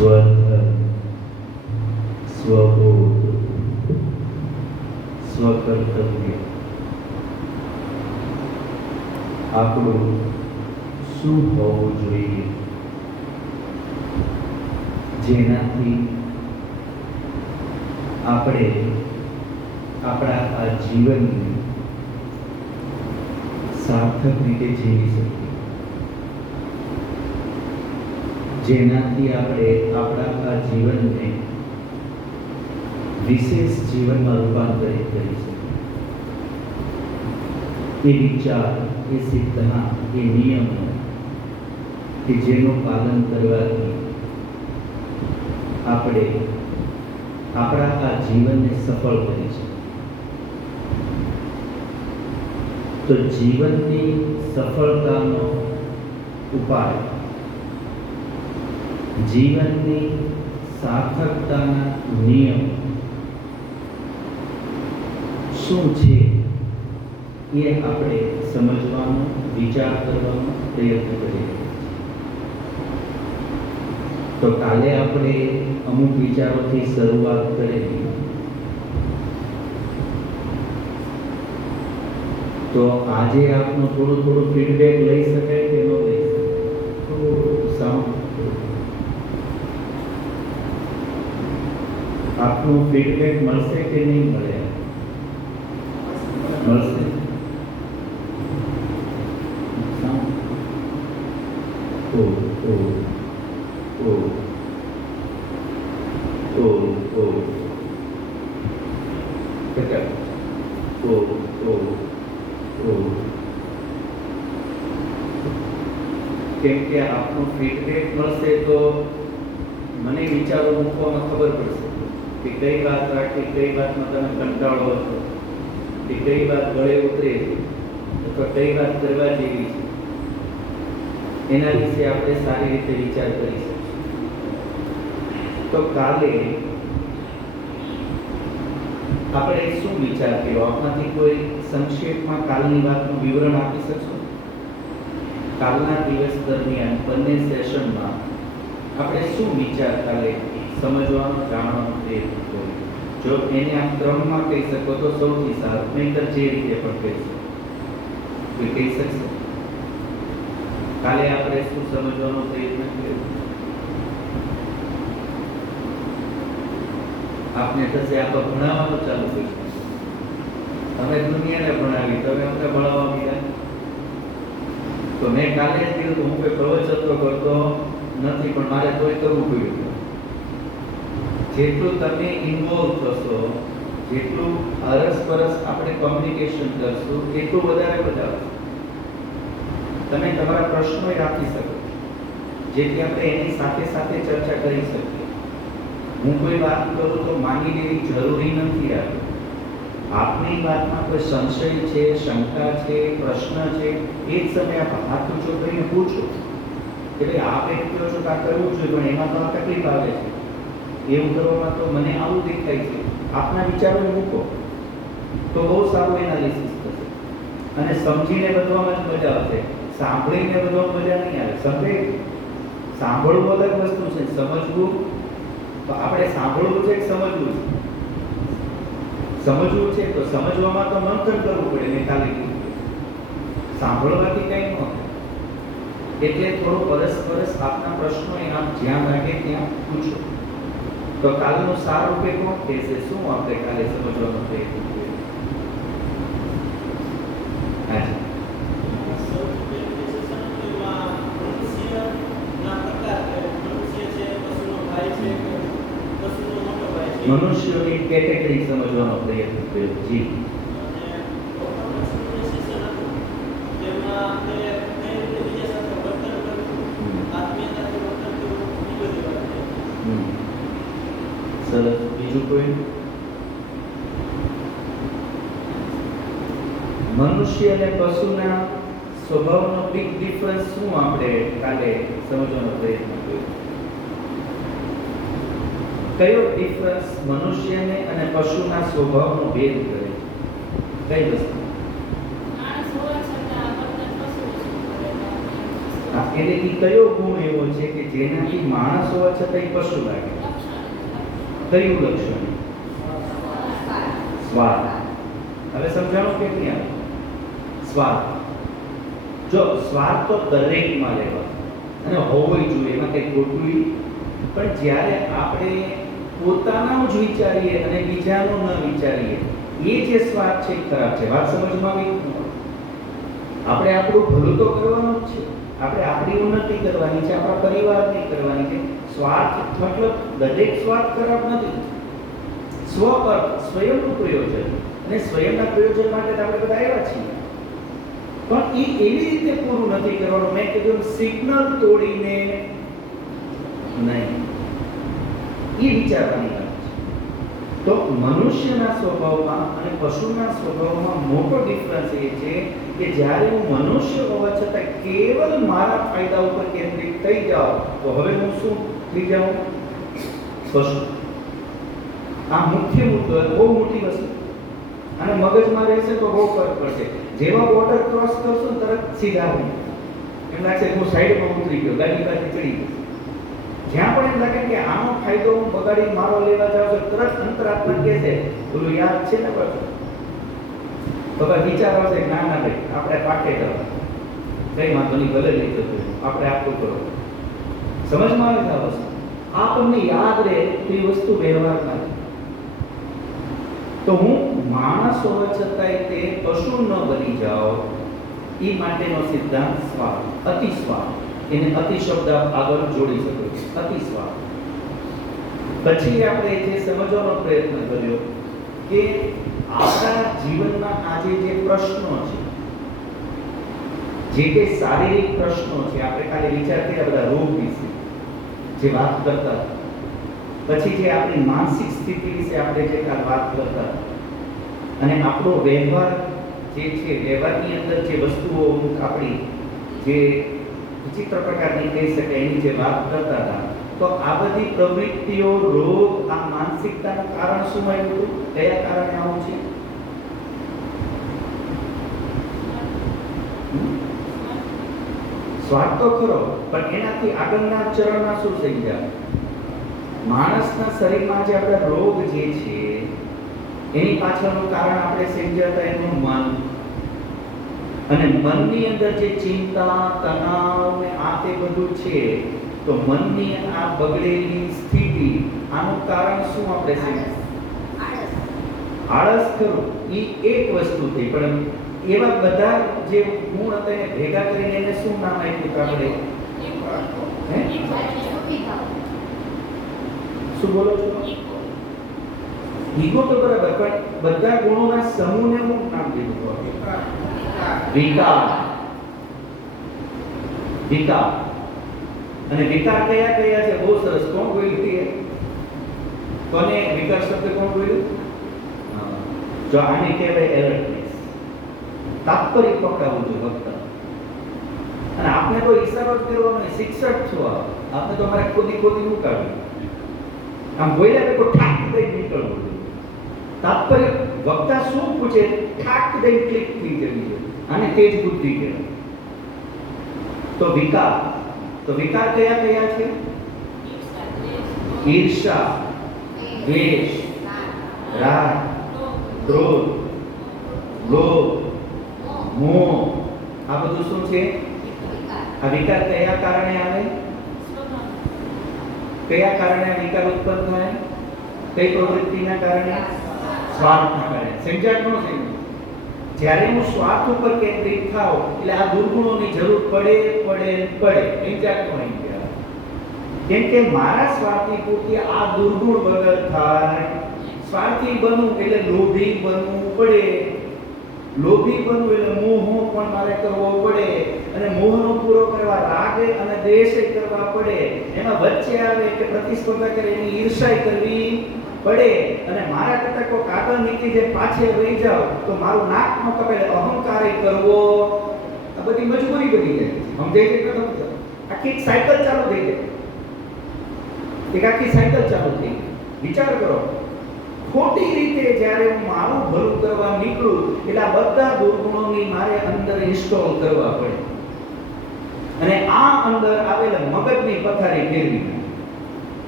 સ્વધર્મ, સ્વબોધ, સ્વકર્તવ્ય આપણું શું હોવું જોઈએ, જેનાથી આપણે આપણા આ જીવનને સાર્થક રીતે જીવી શકીએ, જેનાથી આપણે આપણા આ જીવનને વિશેષ જીવનમાં રૂપાંતરિત કરી શકીએ. એ વિચાર, એ સિદ્ધાંત, એ નિયમો કે જેનું પાલન કરવાથી આપણે આપણા આ જીવનને સફળ કરી શકીએ. તો જીવનની સફળતાનો ઉપાય, જીવનની સાર્થકતાના નિયમ શું છે એ આપણે સમજવાનો, વિચાર કરવાનો પ્રયત્ન કરીએ. તો કાલે આપણે અમુક વિચારોથી શરૂઆત કરેલી, તો આજે આપનો થોડું ફીડબેક લઈ શકાય કે ન લઈ શકાય? થોડું સાઉન્ડ, આપનું ફીડબેક મળશે કે નહીં મળે? મળશે. કેમ કે આપનું ફીડબેક મળશે તો મને વિચારો મૂકવામાં ખબર પડશે કે કઈ વાત રાખી, કઈ વાતમાં તમે કંટાળો છો, કે કઈ વાત ગળે ઉતરે છે, અથવા કઈ વાત કરવા જેવી છે. એના વિશે આપણે સારી રીતે વિચાર કરી શકીએ. તો કાલે આપણે શું વિચાર કર્યો? આપણાથી કોઈ સંક્ષેપમાં કાલની વાતનું વિવરણ આપી શકશો? કાલના દિવસ દરમિયાન બંને સેશનમાં આપણે શું વિચાર કાલે સમજવાનો, જાણવાનો પ્રયત્ન કર્યો? જો એને આ ક્રમમાં કહી શકો તો સૌથી સારું, નહીંતર જે રીતે પણ કહી શકો. કોઈ કહી શકશે? કાલે આપણે શું સમજવાનો પ્રયત્ન કર્યો? આપને થશે આપણે ભણાવવાનું ચાલુ કર્યું, તમે દુનિયાને ભણાવી, તમે અમને ભણાવવા મીધા. તો મેં કાલે જ કીધું, હું કોઈ પ્રવચન કરતો નથી, પણ મારે તોય કરવું પડ્યું. જેટલું તમે ઇન્વોલ્વ થશો, જેટલું અરસપરસ આપણે કોમ્યુનિકેશન કરશું, એટલું વધારે મજા આવશે. તમે તમારા પ્રશ્નો રાખી શકો, જેથી આપણે એની સાથે સાથે ચર્ચા કરી શકીએ. હું કોઈ વાત કરું તો માની લેવી જરૂરી નથી. આપની વાતમાં કોઈ સંશય છે, શંકા છે, પ્રશ્ન છે, એ જ સમયે આપ હાથ ઊંચો કરીને પૂછો કે ભાઈ આપ એમ કહો છો કે આ કરવું જોઈએ, પણ એમાં તો આ તકલીફ આવે છે, એવું કરવામાં તો મને આવું દેખાય છે. આપના વિચારો મૂકો તો બહુ સારું એનાલિસિસ થશે, અને સમજીને બધવામાં જ મજા આવશે. સાંભળીને બધવામાં મજા નહીં આવે. સાંભળવું અલગ વસ્તુ છે, સમજવું તો આપણે સાંભળવું છે કે સમજવું છે? સમજવું છે તો સમજવામાં તો મંથન કરવું પડે. મેં કાલે કીધું, સાંભળવાથી કંઈ ન થાય. એટલે થોડું પરસ્પરસ આપના પ્રશ્નો આપ જ્યાં લાગે ત્યાં પૂછો. તો કાલનું સારું કોણ કહેશે? શું આપણે કાલે સમજવાનો પ્રયત્ન કરીએ? હાજી. મનુષ્યોની કેટેગરી સમજવાનો પ્રયત્ન કર્યો. જી. સરસ. બીજું કોઈ? મનુષ્ય અને પશુના સ્વભાવનો બિગ ડિફરન્સ શું આપણે કાલે સમજવાનો પ્રયત્ન કર્યો? કયો ડિફરન્સ મનુષ્યને અને પશુના સ્વભાવનો ભેદ કરે છે? કઈ વસ્તુ? હા, એટલે ઈ કયો ગુણ એવો છે કે જેનાથી માણસ હોવા છતાંય પશુ લાગે? કયું લક્ષણ? સ્વાદ. હવે સમજાણો કે નહીં આવે? સ્વાદ. જો સ્વાદ તો દરેકમાં રહેવા અને હોવો જોઈએ, એમાં કંઈ ખોટું ઈ. પણ જ્યારે આપણે પોતાનું જ વિચારીએ અને બીજાનું ન વિચારીએ, એ જે સ્વાદ છે એ ખરાબ છે. વાત સમજમાં આવી? આપણે આપણું ભલું તો કરવાનું જ છે, આપણે આપણી ઉન્નતિ કરવાની છે, આપણા પરિવારની કરવાની છે. સ્વાર્થ મતલબ દરેક સ્વાર્થ ખરાબ નથી. સ્વ અર્થ, સ્વયંનું પ્રયોજન, અને સ્વયંના પ્રયોજન માટે તો આપણે બધા આવ્યા છીએ. પણ એ એવી રીતે પૂરું નથી કરવાનું. મેં કીધું સિગ્નલ તોડીને નહીં, એ વિચારવાની વાત છે. તો મનુષ્યના સ્વભાવમાં અને પશુના સ્વભાવમાં મોટો ડિફરન્સ એ છે કે જ્યારે હું મનુષ્ય હોવા છતાં કેવલ મારા ફાયદા ઉપર કેન્દ્રિત થઈ જાઉં તો હવે હું શું થઈ જાઉં? પશુ. આ મુખ્ય મુદ્દો, બહુ મોટી વસ્તુ. અને મગજમાં રહેશે તો બહુ ફરક પડશે. જેવા બોર્ડર ક્રોસ કરશો ને તરત સીધા હું એમ લાગશે હું સાઈડમાં ઉતરી ગયો, ગાડી પાસે ચડી ગયો. જ્યાં પણ એમ લાગે કે આનો ફાયદો હું બગાડી મારો લેવા જાઉં છું, તરત અંતરાત્મા કહે છે ઓલું યાદ છે ને પાછું. તો વિચાર આવશે ના ના ભાઈ આપણે પાકે કરવા કઈ વાંધો નહીં, ભલે લઈ જતું આપણે આપવું કરો. સમજમાં આવે છે આ વસ્તુ? આપણને યાદ રહે તો એ વસ્તુ વ્યવહારમાં છે. તો હું માણસ હોવા છતાંય તે પશુ ન બની જાઓ એ માટેનો સિદ્ધાંત સ્વાદ, અતિસ્વાદ. એને અતિ શબ્દ આગળ જોડી શકો છો, અતિસ્વાદ. પછી આપણે જે સમજવાનો પ્રયત્ન કર્યો કે આપણા જીવનમાં આજે જે પ્રશ્નો છે, જે કે શારીરિક પ્રશ્નો છે, આપણે કાલે વિચાર કર્યા બધા રોગ વિશે જે વાત કરતા, પછી જે આપણી માનસિક સ્થિતિ વિશે આપણે જે કાલ વાત કરતા, અને આપણો વ્યવહાર જે છે, વ્યવહારની અંદર જે વસ્તુઓ આપણી જે વિચિત્ર પ્રકારની કહી શકાય એની જે વાત કરતા હતા, તો આ બધી પ્રવૃત્તિઓ, રોગ, આ માનસિકતાનું કારણ શું આવ્યું હતું? કયા કારણે આવું છે? સ્વાદ તો ખરો, પણ એનાથી આગળના ચરણના શું થઈ ગયા? માણસના શરીરમાં જે આપણા રોગ જે છે એની પાછળનું કારણ આપણે સમજ્યા હતા એનું મન. અને મનની અંદર જે ચિંતા, તણાવ ને આ તે બધું છે, તો મનની આ બગડેલી સ્થિતિ, આનું કારણ શું આપણે સમજ્યા? આળસ ખરું, એ એક વસ્તુ થઈ. પણ એવા બધા જે ગુણ હતા એને ભેગા કરીને એને શું નામ આપ્યું આપણે? શું બોલો છો? ઈગો તો બરાબર, પણ બધા ગુણોના સમૂહને શું નામ દીધું? વિકાર. વિકાર. અને વિકાર કયા કયા છે? બહુ સરસ. કોણ બોલ્યું છે? કોને વિકાર શબ્દ કોણ બોલ્યું? જો આને કહેવાય એલર્ટનેસ. તાત્પર્ય પકડાવવું જોઈએ વક્તા. અને આપણે તો ઈશારો જ કરવાનો, શિક્ષક છો આપણે તો મારે ખોદી ખોદી ઉકાળ્યું. આમ બોલ્યા તો ઠાક દઈ નીકળવું. તાત્પર્ય વક્તા શું પૂછે ઠાક દઈ ક્લિક થઈ જવી છે. આને તેજ બુદ્ધિ કહેવાય. તો વિકાર, તો વિકાર કયા કયા છે? ઈર્ષા, દ્વેષ, રાગ, ક્રોધ, લોભ, મોહ. આ બધું શું છે? આ વિકાર કયા કારણે આવે? કયા કારણે વિકાર ઉત્પન્ન થાય? કઈ પ્રવૃત્તિના કારણે? સ્વાર્થના કારણે. સમજ્યા કોણ છે? જ્યારે હું સ્વાર્થ ઉપર કેન્દ્રિત થાવ એટલે આ દુર્ગુણોની જરૂર પડે પડે પડે. સમજ્યા કોણ? કેમ કે મારા સ્વાર્થની પૂર્તિ આ દુર્ગુણ વગર થાય. સ્વાર્થી બનવું એટલે લોભી બનવું પડે. લોભી બનવું એટલે મોહ પણ મારે કરવો પડે. અને મોહનો પૂરો કરવા રાગ અને દ્વેષ કરવા પડે. એમાં વચ્ચે આવે કે પ્રતિસ્પર્ધા કરે એની ઈર્ષા કરવી પડે. અને મારા કરતા કોઈ કાગળ નીકળી જાય પાછે રહી જાવ તો મારું નાક ન કપાય, અહંકાર કરવો. આ બધી મજબૂરી બની જાય. સમજાય છે કે તમે? આખી સાયકલ ચાલુ થઈ જાય. એક આખી સાયકલ ચાલુ થઈ ગઈ. વિચાર કરો, ખોટી રીતે જ્યારે હું મારું ભલું કરવા નીકળું એટલે આ બધા દુર્ગુણોની મારે અંદર ઇન્સ્ટોલ કરવા પડે. અને આ અંદર આવેલા મગજની પથારી ફેરવી નાખે,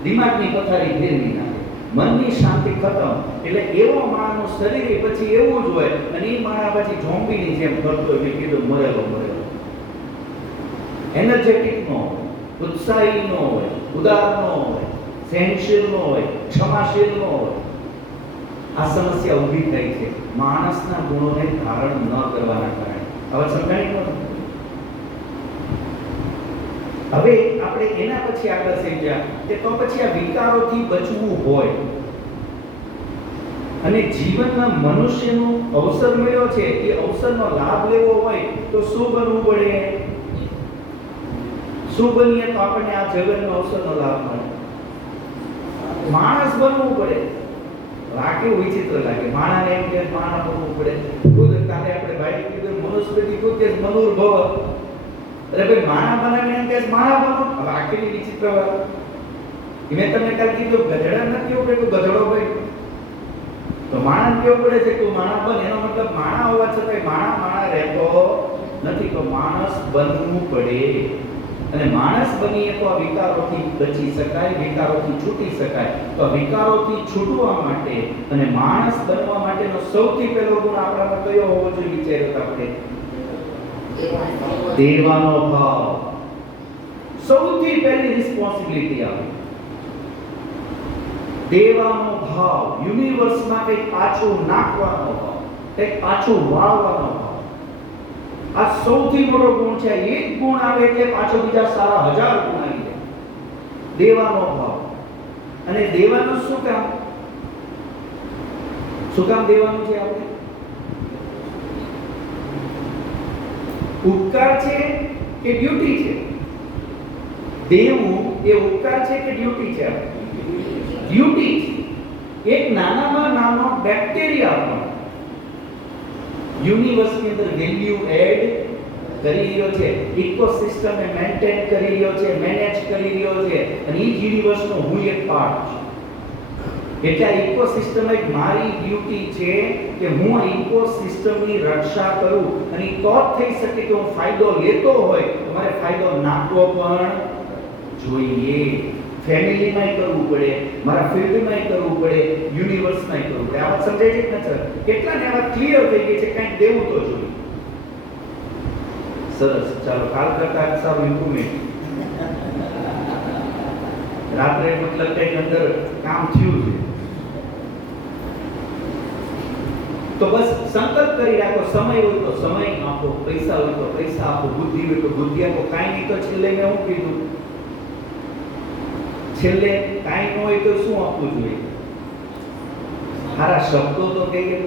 દિમાગની પથારી ફેરવી નાખે, મનની શાંતિ ખતમ. એટલે એવો માણસનું શરીર પછી એવું જ હોય, અને એ માણસ પછી ઝોમ્બીની જેમ કરતો હોય, મેં કીધું મરેલો, એનર્જેટિક નો હોય, ઉત્સાહી નો હોય, ઉદાર નો હોય, સહનશીલ નો હોય, ક્ષમાશીલ નો હોય. આ સમસ્યા ઊભી થઈ છે માણસના ગુણોને ધારણ ન કરવાના કારણે. હવે સમજાય ન? હવે આપણે એના પછી આગળ સમજ્યા કે તો પછી આ વિકારોથી બચવું હોય અને જીવનમાં મનુષ્યનો અવસર મળ્યો છે, એ અવસરનો લાભ લેવો હોય તો શું બનવું પડે? શું બનીએ તો આપણને આ જગતનો અવસરનો લાભ મળે? માણસ બનવું પડે. આ કેવું વિચિત્ર લાગે, માણસને એમ કે માણસ બનવું પડે. ખુદ કાલે આપણે ભાઈ કીધું મનુસ્મૃતિ ખુદ કે મનુર્ભવ, અરે ભાઈ માણસ બનાવીને એમ કે માણસ બનો. હવે આ કેવી વિચિત્ર વાત. મેં તમને કાલ કીધું ગધેડા નથી કેવું પડે, તું ગધેડો ભાઈ, તો માણસ કેવું પડે છે તું માણસ બન. એનો મતલબ માણસ હોવા છતાં માણસ રહેતો નથી, તો માણસ બનવું પડે. અને માણસ બનીએ તો આ વિકારોથી બચી શકાય, વિકારોથી છૂટી શકાય. તો વિકારોથી છૂટવા માટે અને માણસ બનવા માટેનો સૌથી પહેલો ગુણ આપણામાં કયો હોવો જોઈએ? વિચાર્યો આપણે દેવાનો ભાવ. સૌથી પહેલી રિસ્પોન્સિબિલિટી આવે દેવાનો ભાવ. યુનિવર્સમાં કંઈક પાછું નાખવાનો ભાવ, કંઈક પાછું વાળવાનો ભાવ. આ સૌથી મોટો ગુણ છે. એક ગુણ આવે એટલે પાછો બીજા સારા 1000 ગુણ આવી જાય. દેવાનો ભાવ. અને દેવાનું શું કામ? શું કામ દેવાનું છે? આપણે ઉપકાર છે કે ડ્યુટી છે? દેવું એ ઉપકાર છે કે ડ્યુટી છે? ડ્યુટી છે. એક નાનામાં નાનો બેક્ટેરિયા પણ યુનિવર્સની અંદર વેલ્યુ એડ કરી રહ્યો છે, ઇકોસિસ્ટમને મેન્ટેન કરી રહ્યો છે, મેનેજ કરી રહ્યો છે, અને એ યુનિવર્સનો હું એક પાર્ટ છું. એટલે આ ઇકોસિસ્ટમ એક મારી ડ્યુટી છે કે હું આ ઇકોસિસ્ટમની રક્ષા કરું. અને તો જ થઈ શકે કે હું ફાયદો લેતો હોય તો મારે ફાયદો નાખવો પણ જોઈએ. ફેમિલીમાંય કરવું પડે, મારા ફિલ્ડમાંય કરવું પડે, યુનિવર્સમાંય કરવું પડે. આ વાત સમજાય છે કે નથી? કેટલાને આ વાત ક્લિયર થઈ ગઈ છે? કંઈક દેવું તો જોઈએ. સરસ, ચાલો કાલ કરતા સારું ઇમ્પ્રુવમેન્ટ. રાત્રે મતલબ કંઈક અંદર કામ થયું છે. તો બસ સંકલ્પ કરી રાખો. સમય હોય તો સમય આપો, પૈસા હોય તો પૈસા આપો, બુદ્ધિ હોય તો બુદ્ધિ આપો. કાંઈ નહીં તો છેલ્લે મેં શું કીધું? છેલ્લે કાંઈ ન હોય તો શું આપવું જોઈએ? સારા શબ્દો તો કહીએ,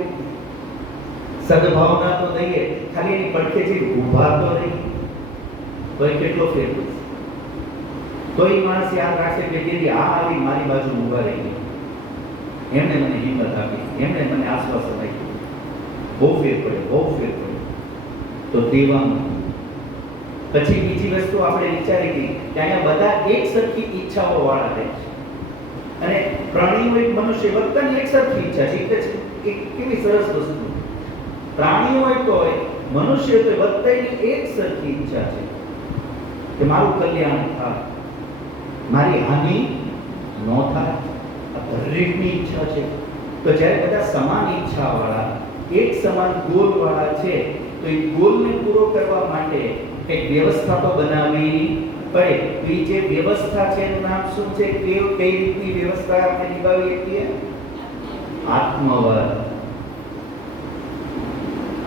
સદભાવના તો દઈએ, ખાલી એની પડખેથી ઊભા તો નહીં. તો કેટલો ફેર પડશે? તો એ માણસ યાદ રાખશે કે તેથી આ આવી મારી બાજુ ઊભા રહી ગઈ, એમને મને હિંમત આપી, એમને મને આશ્વાસન આપ્યું. બહુ ફેર પડે, બહુ ફેર પડે. તો દેવાનું. પછી બીજી વસ્તુ આપણે વિચારી ગઈ કે અહીંયા બધા એક સરખી ઈચ્છાઓ વાળા રહે છે. અને પ્રાણીઓ એક મનુષ્ય બધાની એક સરખી ઈચ્છા છે. એક કેવી સરસ વસ્તુ. પ્રાણીઓ હોય તો મનુષ્ય તો બધાની એક સરખી ઈચ્છા છે કે મારું કલ્યાણ થાય, મારી હાનિ ન થાય. આ દરેકની ઈચ્છા છે. તો જ્યારે બધા સમાન ઈચ્છા વાળા, એક સમાન ગોલ વાળા છે, તો એ ગોલને પૂરો કરવા માટે એક વ્યવસ્થા તો બનાવવી પડે. તો એ જે વ્યવસ્થા છે એનું નામ શું છે? કઈ રીતની વ્યવસ્થા આપણે નિભાવીએ છીએ? આત્મવદ.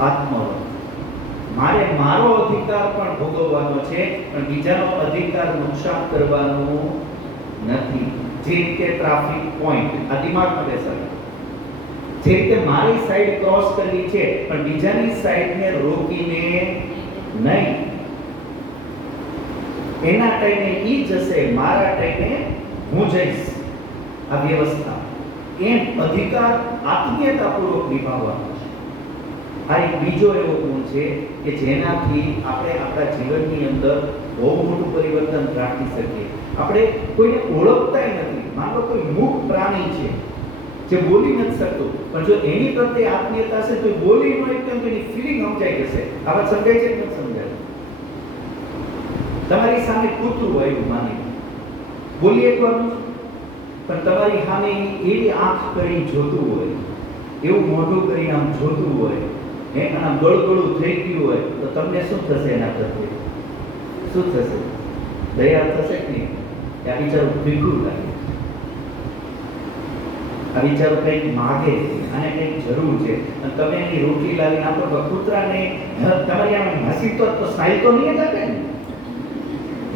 આત્મવદ. મારે મારો અધિકાર પણ ભોગવવાનો છે, પણ બીજાનો અધિકાર નુકસાન કરવાનું નથી. જે રીતે ટ્રાફિક પોઈન્ટ આ દિમાગમાં બેસાડો. જે રીતે મારી સાઈડ ક્રોસ કરવી છે, પણ બીજાની સાઈડને રોકીને નહીં. એના ટાઈમે ઈ જશે, મારા ટાઈમે હું જઈશ. આ વ્યવસ્થા એમ અધિકાર આત્મીયતાપૂર્વક નિભાવવાનો છે. આ એક બીજો એવો ગુણ છે કે જેનાથી આપણે આપણા જીવનની અંદર બહુ મોટું પરિવર્તન રાખી શકીએ. આપણે કોઈને ઓળખતાય નથી. માનો કોઈ મૂક પ્રાણી છે જે બોલી નથી શકતું, પણ જો એની પ્રત્યે આત્મીયતા છે તો બોલી ન એકદમ એની ફીલિંગ સમજાઈ જશે. આ વાત સમજાય છે કે નથી સમજાય? તમે તમારી સામે કૂતરું આવ્યું માની બોલી એકવાનું, પણ તમારી સામે એવી આંખ કરી જોતું હોય, એવું મોઢું કરીને આમ જોતું હોય, અને આમ ગળગળું થઈ ગયું હોય, તો તમને શું થશે? એના પ્રત્યે શું થશે? દયા થશે કે નહીં? આ બિચારું ભીખું લાગે, આ બિચારું કંઈક માગે છે, આને કંઈક જરૂર છે, અને તમે એની રોટલી લાવીને આપો તો કૂતરાને તમારી આમ હસી તો સ્માઈલ તો નહીં જ આપે ને,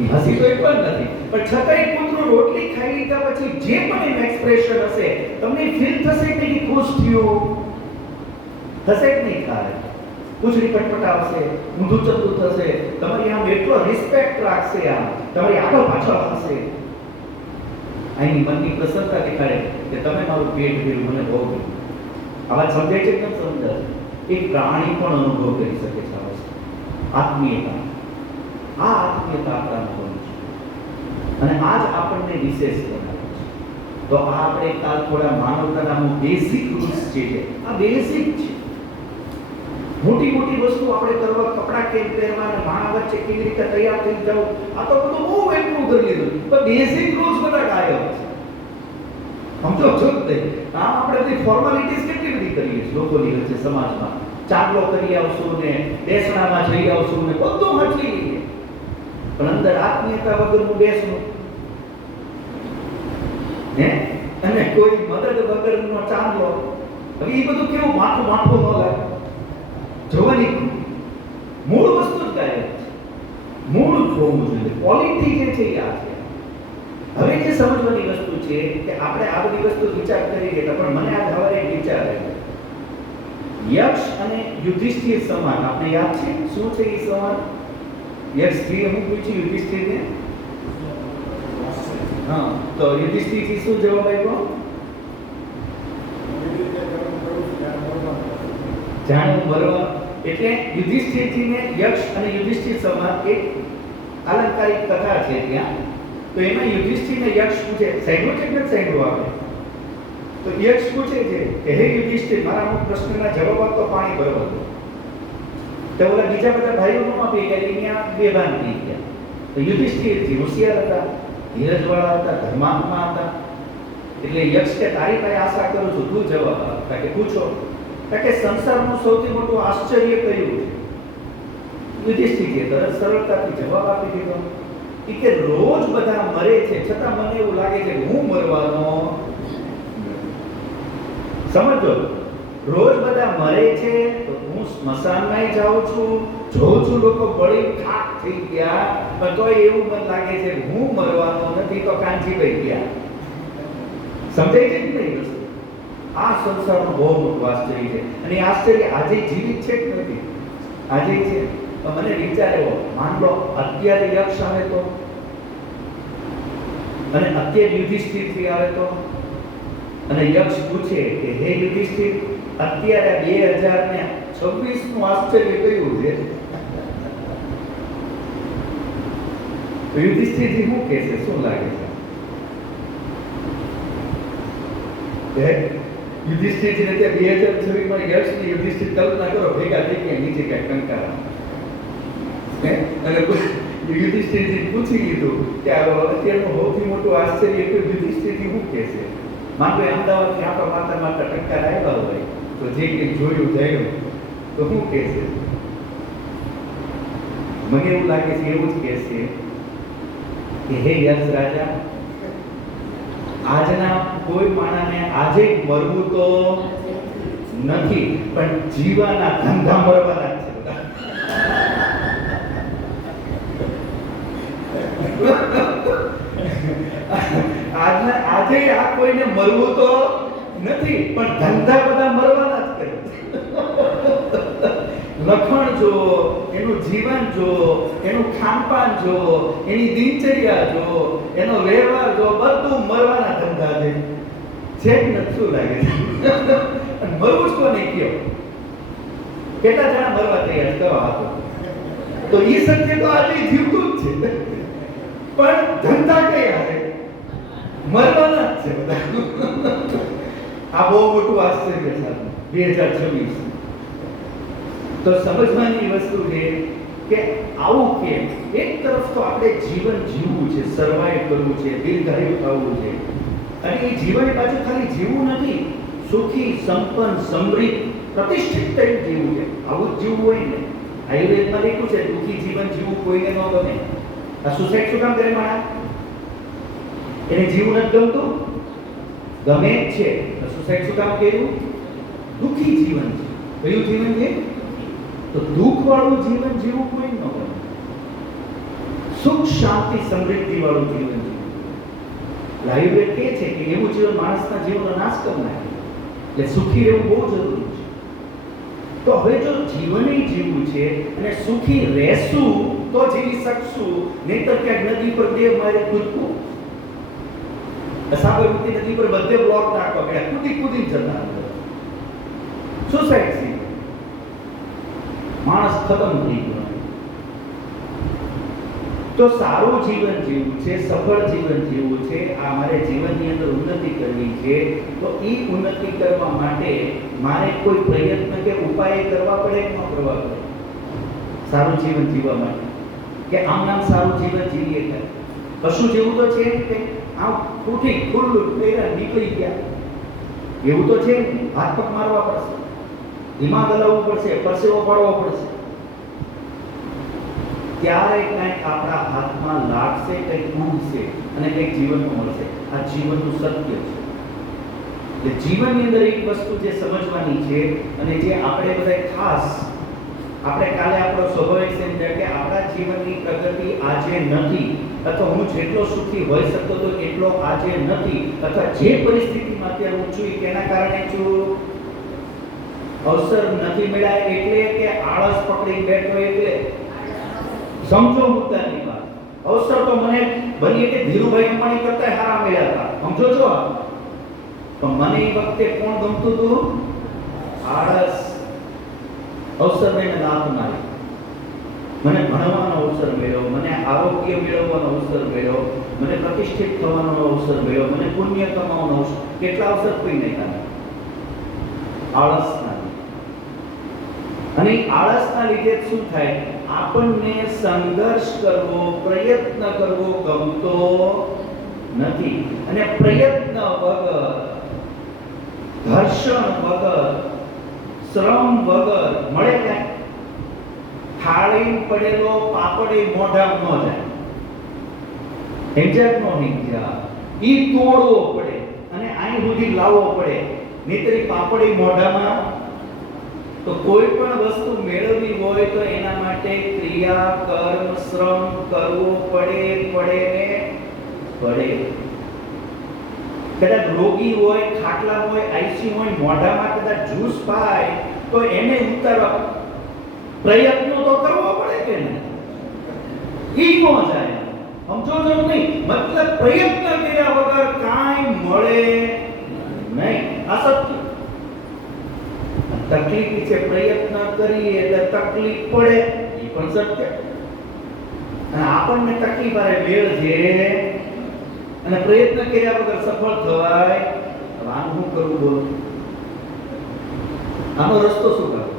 એ હસી તો એક પણ નથી, પણ છતાંય કૂતરું રોટલી ખાઈ લીધા પછી જે પણ એનું એક્સપ્રેશન હશે તમને ફીલ થશે કે ખુશ થયું, થશે કે નહીં થાય? પૂછડી પટપટાવશે, ઊંધું ચતું થશે, તમારી આમ એટલો રિસ્પેક્ટ રાખશે, આમ તમારી આગળ પાછળ હશે, આની મનની પ્રસન્નતા દેખાડે કે તમે મારું પેટ ભર્યું, મને બહુ ગમ્યું. આ વાત સમજાય છે કે ન સમજાય? એક પ્રાણી પણ અનુભવ કરી શકે છે આ વસ્તુ, આત્મીયતા. આ આત્મીયતા આપણા અનુભવ છે, અને આ જ આપણને વિશેષ બનાવે છે. તો આ આપણે કાલ થોડા માનવતાના બેઝિક રૂલ્સ છે, આ બેઝિક છે. મોટી મોટી વસ્તુ આપણે કરવા, કપડા કેમ પહેરવા અને માણસ વચ્ચે કેવી રીતે તૈયાર થઈ જવું, આ તો બધું બહુ એટલું કરી લીધું, પણ બેઝિક રૂલ્સ બધા કાયમ છે. સમજો છો તે આમ આપણે બધી ફોર્માલિટીઝ કેટલી બધી કરીએ છીએ લોકોની વચ્ચે, સમાજમાં ચાંદલો કરી આવશું ને બેસણામાં જઈ આવશું ને બધું હટલી લઈએ, પણ અંદર આત્મીયતા વગરનું બેસવું ને અને કોઈ મદદ વગરનો ચાંદલો, હવે એ બધું કેવું માથું માથું ન લાગે? જોવાની મૂળ વસ્તુ જ ગાયબ છે, મૂળ જોવું જોઈએ, ક્વોલિટી જે છે એ આ છે. હવે જે સમજવાની વસ્તુ છે કે આપણે આ બધી વસ્તુ વિચાર કરી ગયા, પણ મને આ હવારે એક વિચાર આવ્યો. યક્ષ અને યુધિષ્ઠિર સંવાદ આપણે યાદ છે? શું છે એ સંવાદ? યક્ષ સ્ત્રીએ હું પૂછ્યું યુધિષ્ઠિરને, હા, તો યુધિષ્ઠિરથી શું જવાબ આવ્યો? જાણવું મરવા. એટલે યુધિષ્ઠિરજીને યક્ષ અને યુધિષ્ઠિર સંવાદ એક અલંકારિક કથા છે ત્યાં. તો એમાં યુધિષ્ઠિરને યક્ષ પૂછે, સાંભળ્યું છે કે નથી સાંભળ્યું આપણે? તો યક્ષ પૂછે છે કે હે યુધિષ્ઠિર, મારા અમુક પ્રશ્નના જવાબ આપતો પાણી ભરવા દો. તો ઓલા બીજા બધા ભાઈઓ ન આપી ગયા, અહીંયા બેભાન થઈ ગયા. તો યુધિષ્ઠિરજી હોશિયાર હતા, ધીરજવાળા હતા, ધર્માત્મા હતા. એટલે યક્ષ કે તારી પાસે આશા કરું છું, તું જવાબ આપ. કે પૂછો કે સંસારનું સૌથી મોટું આશ્ચર્ય કયું છે? યુધિષ્ઠિરજીએ તરત સરળતાથી જવાબ આપી દીધો કે રોજ બધા મરે છે, છતાં મને એવું લાગે છે કે હું મરવાનો. સમજો, રોજ બધા મરે છે તો હું સ્મશાનમાં જાઉં છું, જોઉં છું લોકો બળી ખાક થઈ ગયા, પણ તોય એવું મને લાગે છે કે હું મરવાનો નથી, તો કાંજી ભાઈ ગયા. સમજાય છે કે નહીં વસ્તુ? આ સંસારનું બહુ મોટું આશ્ચર્ય છે, અને એ આશ્ચર્ય આજે જીવિત છે કે નથી? આજે છે. તો મને વિચાર એવો, માન લો અત્યારે યક્ષ આવે તો, અને અત્યારે યુધિષ્ઠિરથી આવે તો, અને યક્ષ પૂછે કે હે યુધિષ્ઠિર, અત્યારે 2026 નું આશ્ચર્ય કયું છે? તો યુધિષ્ઠિરજી શું કહેશે? શું લાગે છે? યુધિષ્ઠિરજીને ત્યાં 2026 માં યક્ષ ને યુધિષ્ઠિર કલ્પના કરો ભેગા થઈ ગયા નીચે ક્યાંક કંકારા, અને યુધિષ્ઠિરજી પૂછી લીધું કે અત્યારનું સૌથી મોટું આશ્ચર્ય કે યુધિષ્ઠિરજી શું કહેશે? માનો અમદાવાદથી આંટો મારતા મારતા ટંકાર આવ્યા હોય તો જે કંઈ જોયું જાણ્યું તો શું કહેશે? મને એવું લાગે છે એવું જ કહેશે કે હે યક્ષ રાજા, આજના કોઈ માણસને આજે મરવું તો નથી, પણ જીવાના ધંધા મરવાના છે બધા. આજે આ કોઈને મરવું તો નથી, પણ ધંધા બધા મરવાના જ કરે. લખણ જો, એનું જીવન જો, એનું ખાનપાન જો, એની દિનચર્યા જો, એનો વ્યવહાર જો, બધું મરવાના ધંધા છે. છે કે નથી? શું લાગે છે? મરવું જ કોને કયો? કેટલા જણા મરવા તૈયાર કરો આપો? તો એ સત્ય તો આજે જીવતું જ છે, પણ ધંધા કયા છે? મરવાના જ છે બધા. આ બહુ મોટું આશ્ચર્ય છે 2026. તો સમજવાની વસ્તુ છે કે આવું કેમ? એક તરફ તો આપણે જીવન જીવવું છે, સર્વાઈવ કરવું છે, દીર્ઘાયુ થવું છે, અને એ જીવન પાછું ખાલી જીવવું નથી, સુખી, સંપન્ન, સમૃદ્ધ, પ્રતિષ્ઠિત થઈ જીવવું છે. આવું જ જીવવું હોય ને, આયુર્વેદમાં લખ્યું છે દુઃખી જીવન જીવવું કોઈને ન ગમે. આ સુસાઇડ શું કામ કરે માણસ? એને જીવવું નથી ગમતું? ગમે જ છે. સુસાઇડ શું કામ કર્યું? દુઃખી જીવન છે. કયું જીવન છે? તો દુઃખ વાળું જીવન જીવવું કોઈ ન ગમે. સુખ, શાંતિ, સમૃદ્ધિ વાળું જીવન જીવવું. આયુર્વેદ કહે છે કે એવું જીવન માણસના જીવનનો નાશ કરી નાખે. એટલે સુખી રહેવું બહુ જરૂરી છે. તો હવે જો જીવન જીવવું છે અને સુખી રહેશું તો જીવી શકશું, નહીતર ક્યાંક નદી પર દેવ મારે કૂદવું, સાબરમતી નદી પર બધે બ્લોક નાખવા પડ્યા, કૂદી કૂદી જતા સુસાઇડ થી માણસ ખતમ થઈ ગયો. તો સારું જીવન જીવવું છે, સફળ જીવન જીવવું છે, આ મારે જીવનની અંદર ઉન્નતિ કરવી છે, તો એ ઉન્નતિ કરવા માટે મારે કોઈ પ્રયત્ન કે ઉપાય કરવા પડે કે ન કરવા પડે? સારું જીવન જીવવા માટે કે આમ નામ સારું જીવન જીવીએ કે કશું જેવું તો છે કે આમ ઉઠી ખુલ્લું પહેરા નીકળી ગયા એવું તો છે ને? હાથ પગ મારવા પડશે, દિમાગ હલાવવું પડશે, પરસેવો પાડવો પડશે, ત્યારે કંઈક આપણા હાથમાં લાગશે, કંઈક ઉગશે અને કંઈક જીવનમાં મળશે. આ જીવનનું સત્ય છે. એટલે જીવનની અંદર એક વસ્તુ જે સમજવાની છે અને જે આપણે બધા ખાસ આપણે કાલે આપણો સ્વાભાવિક સમજ્યા કે આપણા જીવનની પ્રગતિ આજે નથી, અથવા હું જેટલો સુખી હોઈ શકતો હતો એટલો આજે નથી, અથવા જે પરિસ્થિતિમાં અત્યારે હું છું કેના કારણે છું? અવસર નથી મળ્યા એટલે કે આળસ પકડી બેઠો એટલે? સમજો મુદ્દાની વાત. અવસર તો મને બની કે ધીરુભાઈ અંબાણી કરતા સારા મળ્યા હતા, સમજો છો? પણ મને એ વખતે કોણ ગમતું હતું? આળસ. અવસર મેં લાભ મારી, મને ભણવાનો અવસર મળ્યો, મને આરોગ્ય મેળવવાનો અવસર મળ્યો, મને પ્રતિષ્ઠિત થવાનો અવસર મળ્યો, મને પુણ્ય કમાવાનો અવસર. કેટલા અવસર કોઈ નહીં થાય? આળસના. અને આળસના લીધે શું થાય? આપણને સંઘર્ષ કરવો, પ્રયત્ન કરવો ગમતો નથી. અને પ્રયત્ન વગર, ઘર્ષણ વગર, શ્રમ વગર મળે ક્યાં? થાળી પડેલો પાપડ મોઢામાં ન જાય. હિંજક નો હિંજા ઈ તોડવો પડે અને અહીં સુધી લાવવો પડે, નહીતર પાપડ મોઢામાં. તો કોઈ પણ વસ્તુ મેળવવી હોય તો એના માટે ક્રિયા, કર્મ, શ્રમ કરવો પડે. કદાચ રોગી હોય, ખાટલા હોય, આઈસી હોય, મોઢામાં કદાચ જ્યુસ પાય તો એને ઉતારવા પ્રયત્નો તો કરવો પડે કે નહીં? ઈ નો જાય. સમજો છો નહીં? મતલબ પ્રયત્ન કર્યા વગર કાંઈ મળે નહીં. આ સત્ય. તકલીફ છે, પ્રયત્ન કરીએ એટલે તકલીફ પડે, એ પણ સત્ય. અને આપણને તકલીફ આવે વેળ છે અને પ્રયત્ન કર્યા વગર સફળ થવાય. આનું કરવું બોલો? આનો રસ્તો શું કરવો?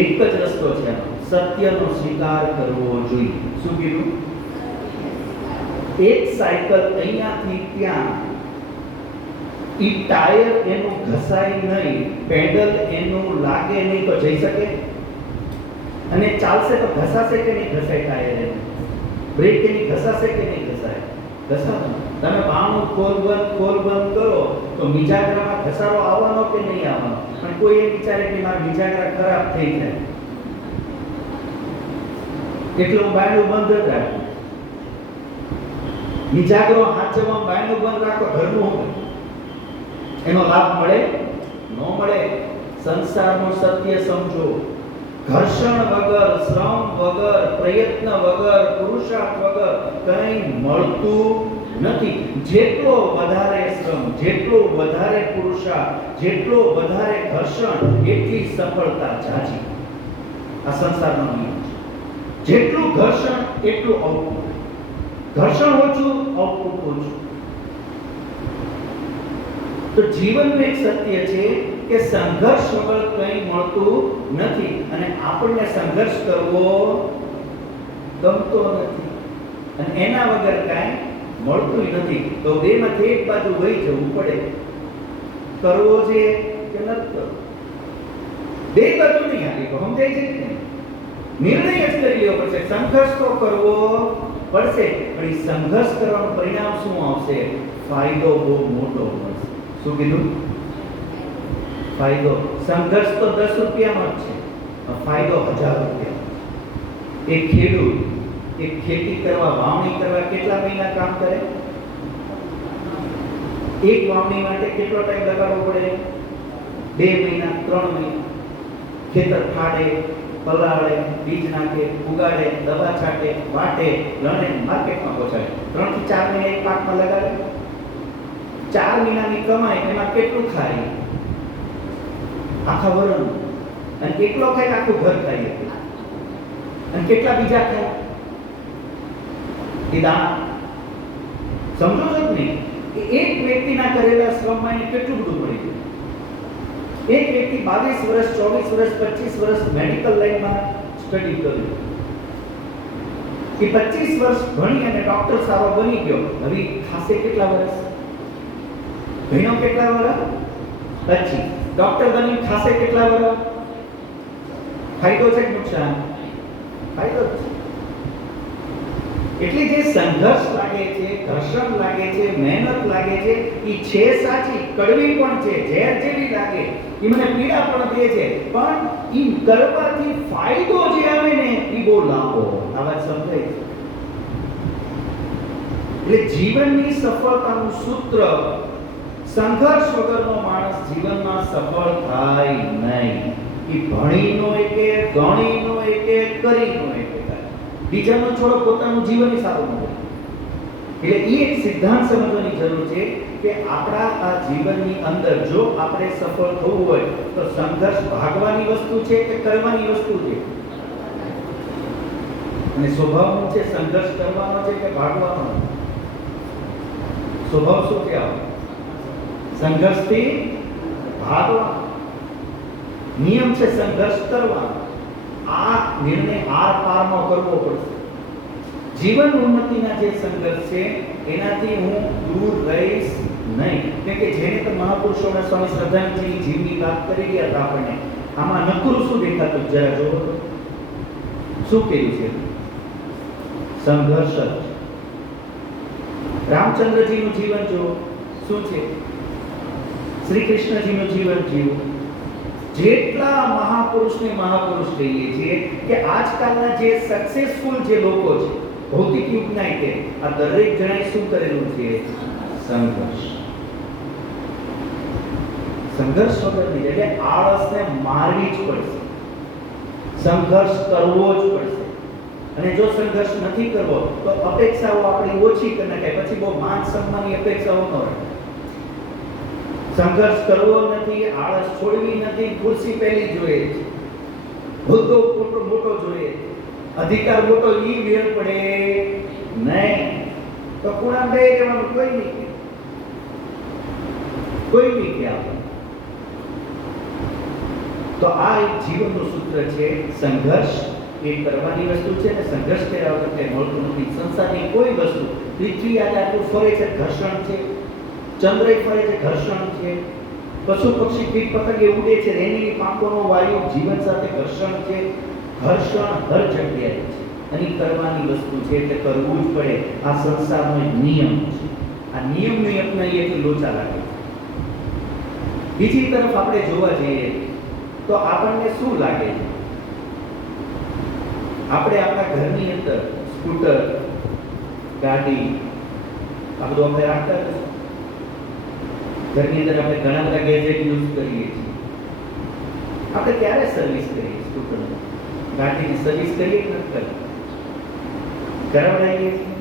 એક જ રસ્તો છે, સત્યનો સ્વીકાર કરવો જોઈએ. શું કીધું? એક સાયકલ અહીંયાથી ત્યાં, ઈ ટાયર એનું ઘસાય નહીં, પેડલ એનું લાગે નહીં તો જઈ શકે? અને ચાલશે તો ઘસાશે કે નહીં ઘસાય ટાયર એનું? બ્રેક એની ઘસાશે કે નહીં ઘસાય? ઘસાશે. તમે બાણું ખોલ બંધ કરો તો મિજાગરામાં ઘસારો આવવાનો કે નહીં આવવાનો? પણ કોઈ એ વિચારે કે મારા મિજાગરા ખરાબ થઈ જાય એટલે હું બાયણું બંધ જ રાખું. મિજાગરો હાચવામાં બાયણું બંધ રાખો, ઘરનું એનો લાભ મળે? ન મળે. સંસારનું સત્ય સમજો. ઘર્ષણ વગર, શ્રમ વગર, પ્રયત્ન વગર, પુરુષાર્થ વગર કંઈ મળતું નથી. જેટલો વધારે શ્રમ, જેટલો વધારે પુરુષાર્થ, જેટલો વધારે ઘર્ષણ, એટલી સફળતા જાજી. આ સંસારનો નિયમ છે. જેટલું ઘર્ષણ એટલું આઉટપુટ. ઘર્ષણ ઓછું, આઉટપુટ ઓછું. તો જીવનનું એક સત્ય છે કે સંઘર્ષ વગર કંઈ મળતું નથી અને આપણને સંઘર્ષ કરવો ગમતો નથી અને એના વગર કાંઈ મળતું નથી. તો બેમાંથી એક બાજુ વહી જવું પડે. કરવો છે કે નથી કરવો, બે બાજુ નહીં આવી તો સમજાય છે કે નિર્ણય જ કરી લેવો પડશે. સંઘર્ષ તો કરવો પડશે, પણ એ સંઘર્ષ કરવાનું પરિણામ શું આવશે? ફાયદો બહુ મોટો મળશે. શું કીધું? ફાયદો. સંઘર્ષ તો 10 રૂપિયાનો જ છે, ફાયદો 1000 રૂપિયા. એક ખેડૂત એક ખેતી કરવા, વાવણી કરવા કેટલા મહિના કામ કરે? એક વાવણી માટે કેટલો ટાઈમ લગાડવો પડે? 2 મહિના, 3 મહિના. ખેતર ફાડે, પલાળે, બીજ નાખે, ઉગાડે, દવા છાંટે, વાટે, લણે, માર્કેટમાં પહોંચાડે. 3 થી 4 મહિના એક પાકમાં લગાડે. 4 મહિનાની કમાઈ એમાં કેટલું ખાય? આખા વર્ષનું. અને એકલો ખાય આખું ઘર ખાય. અને કેટલા બીજા ખાય? એ દાણા. સમજો છો ને? એક વ્યક્તિના કરેલા શ્રમમાં એને કેટલું બધું મળી ગયું. એક વ્યક્તિ 22 વર્ષ, 24 વર્ષ, 25 વર્ષ મેડિકલ લાઈનમાં સ્ટડી કર્યું. એ 25 વર્ષ ભણી અને ડોક્ટર સારો બની ગયો. હવે ખાસે કેટલા વર્ષ? ભણ્યો કેટલા વર્ષ? 25. ડોક્ટર બની ખાસે કેટલા વર્ષ? ફાયદો છે કે નુકસાન? ફાયદો છે. એટલે જે સંઘર્ષ લાગે છે, ઘર્ષણ લાગે છે, મહેનત લાગે છે, એ છે સાચી, કડવી પણ છે, ઝેર જેવી લાગે, એ મને પીડા પણ દે છે, પણ એ કરવાથી ફાયદો જે આવે ને એ બહુ લાંબો. આ વાત સમજાય છે? એટલે જીવનની સફળતાનું સૂત્ર, સંઘર્ષ વગરનો માણસ જીવનમાં સફળ થાય નહીં. એ ભણીનો એકે, ગણીનો એકે, કરીનો એકે. બીજાનો છોડો, પોતાનું જીવન સારું મળે. એટલે એ એક સિદ્ધાંત સમજવાની જરૂર છે કે આપણા આ જીવનની અંદર જો આપણે સફળ થવું હોય તો સંઘર્ષ ભાગવાની વસ્તુ છે કે કરવાની વસ્તુ છે? અને સ્વભાવનું છે સંઘર્ષ કરવાનો છે કે ભાગવાનો? સ્વભાવ શું છે? સંઘર્ષથી ભાગવા. નિયમ છે સંઘર્ષ કરવાનો. આ નિર્ણય આર પારનો કરવો પડશે. જીવન ઉન્નતિના જે સંઘર્ષ છે એનાથી હું દૂર રહીશ નહીં. કેમ કે જેને તો મહાપુરુષોના સ્વામી શ્રદ્ધાનંદજી જીવની વાત કરી ગયા હતા આપણને, આમાં નકરું શું દેખાતું જરા જોવો તો. શું કહ્યું છે? સંઘર્ષ. રામચંદ્રજીનું જીવન જુઓ, શું છે? શ્રી કૃષ્ણજીનું જીવન જીવો. જેટલા મહાપુરુષને મહાપુરુષ કહીએ છીએ કે આજકાલના જે સક્સેસફુલ જે લોકો છે ભૌતિક યુગના, કે આ દરેક જણાએ શું કરેલું છે? સંઘર્ષ. સંઘર્ષ વગરની એટલે આળસને મારવી જ પડશે, સંઘર્ષ કરવો જ પડશે. અને જો સંઘર્ષ નથી કરવો તો અપેક્ષાઓ આપણી ઓછી કરી નાખાય, પછી બહુ માન સન્માનની અપેક્ષાઓ ન રહે. સંઘર્ષ કરવો નથી, આળસ છોડવી નથી, ખુરશી પહેલી જોઈએ છે, હોદ્દો મોટો જોઈએ, અધિકાર મોટો ઈ વેર પડે નહીં. તો કુણા બે રહેવાનું કોઈ નહીં કે આપણે. તો આ એક જીવનનું સૂત્ર છે. સંઘર્ષ એ કરવાની વસ્તુ છે ને સંઘર્ષ કર્યા વગર કંઈ મળતું નથી. સંસારની કોઈ વસ્તુ, પૃથ્વી આટલું ફરે છે, ઘર્ષણ છે. ચંદ્ર ફરે છે, ઘર્ષણ છે. પશુ પક્ષી કીટ પતંગે ઉડે છે, રેની પાંખોનો વાયુ જીવન સાથે ઘર્ષણ છે. ઘર્ષણ હર જગ્યાએ છે અને કરવાની વસ્તુ છે એટલે કરવું જ પડે. આ સંસારનો એક નિયમ છે. આ નિયમને અપનાવીએ તો લોચા લાગે. બીજી તરફ આપણે જોવા જઈએ તો આપણને શું લાગે છે? આપણે આપણા ઘરની અંદર સ્કૂટર, ગાડી, આ બધું આપણે રાખતા નથી. ઘરની અંદર આપણે ઘણા બધા ગેજેટ યુઝ કરીએ છીએ. આપણે ક્યારે સર્વિસ કરીએ? સ્કૂટર, ગાડીની સર્વિસ કરીએ કે નથી કરતા? કરાવડાવીએ છીએ.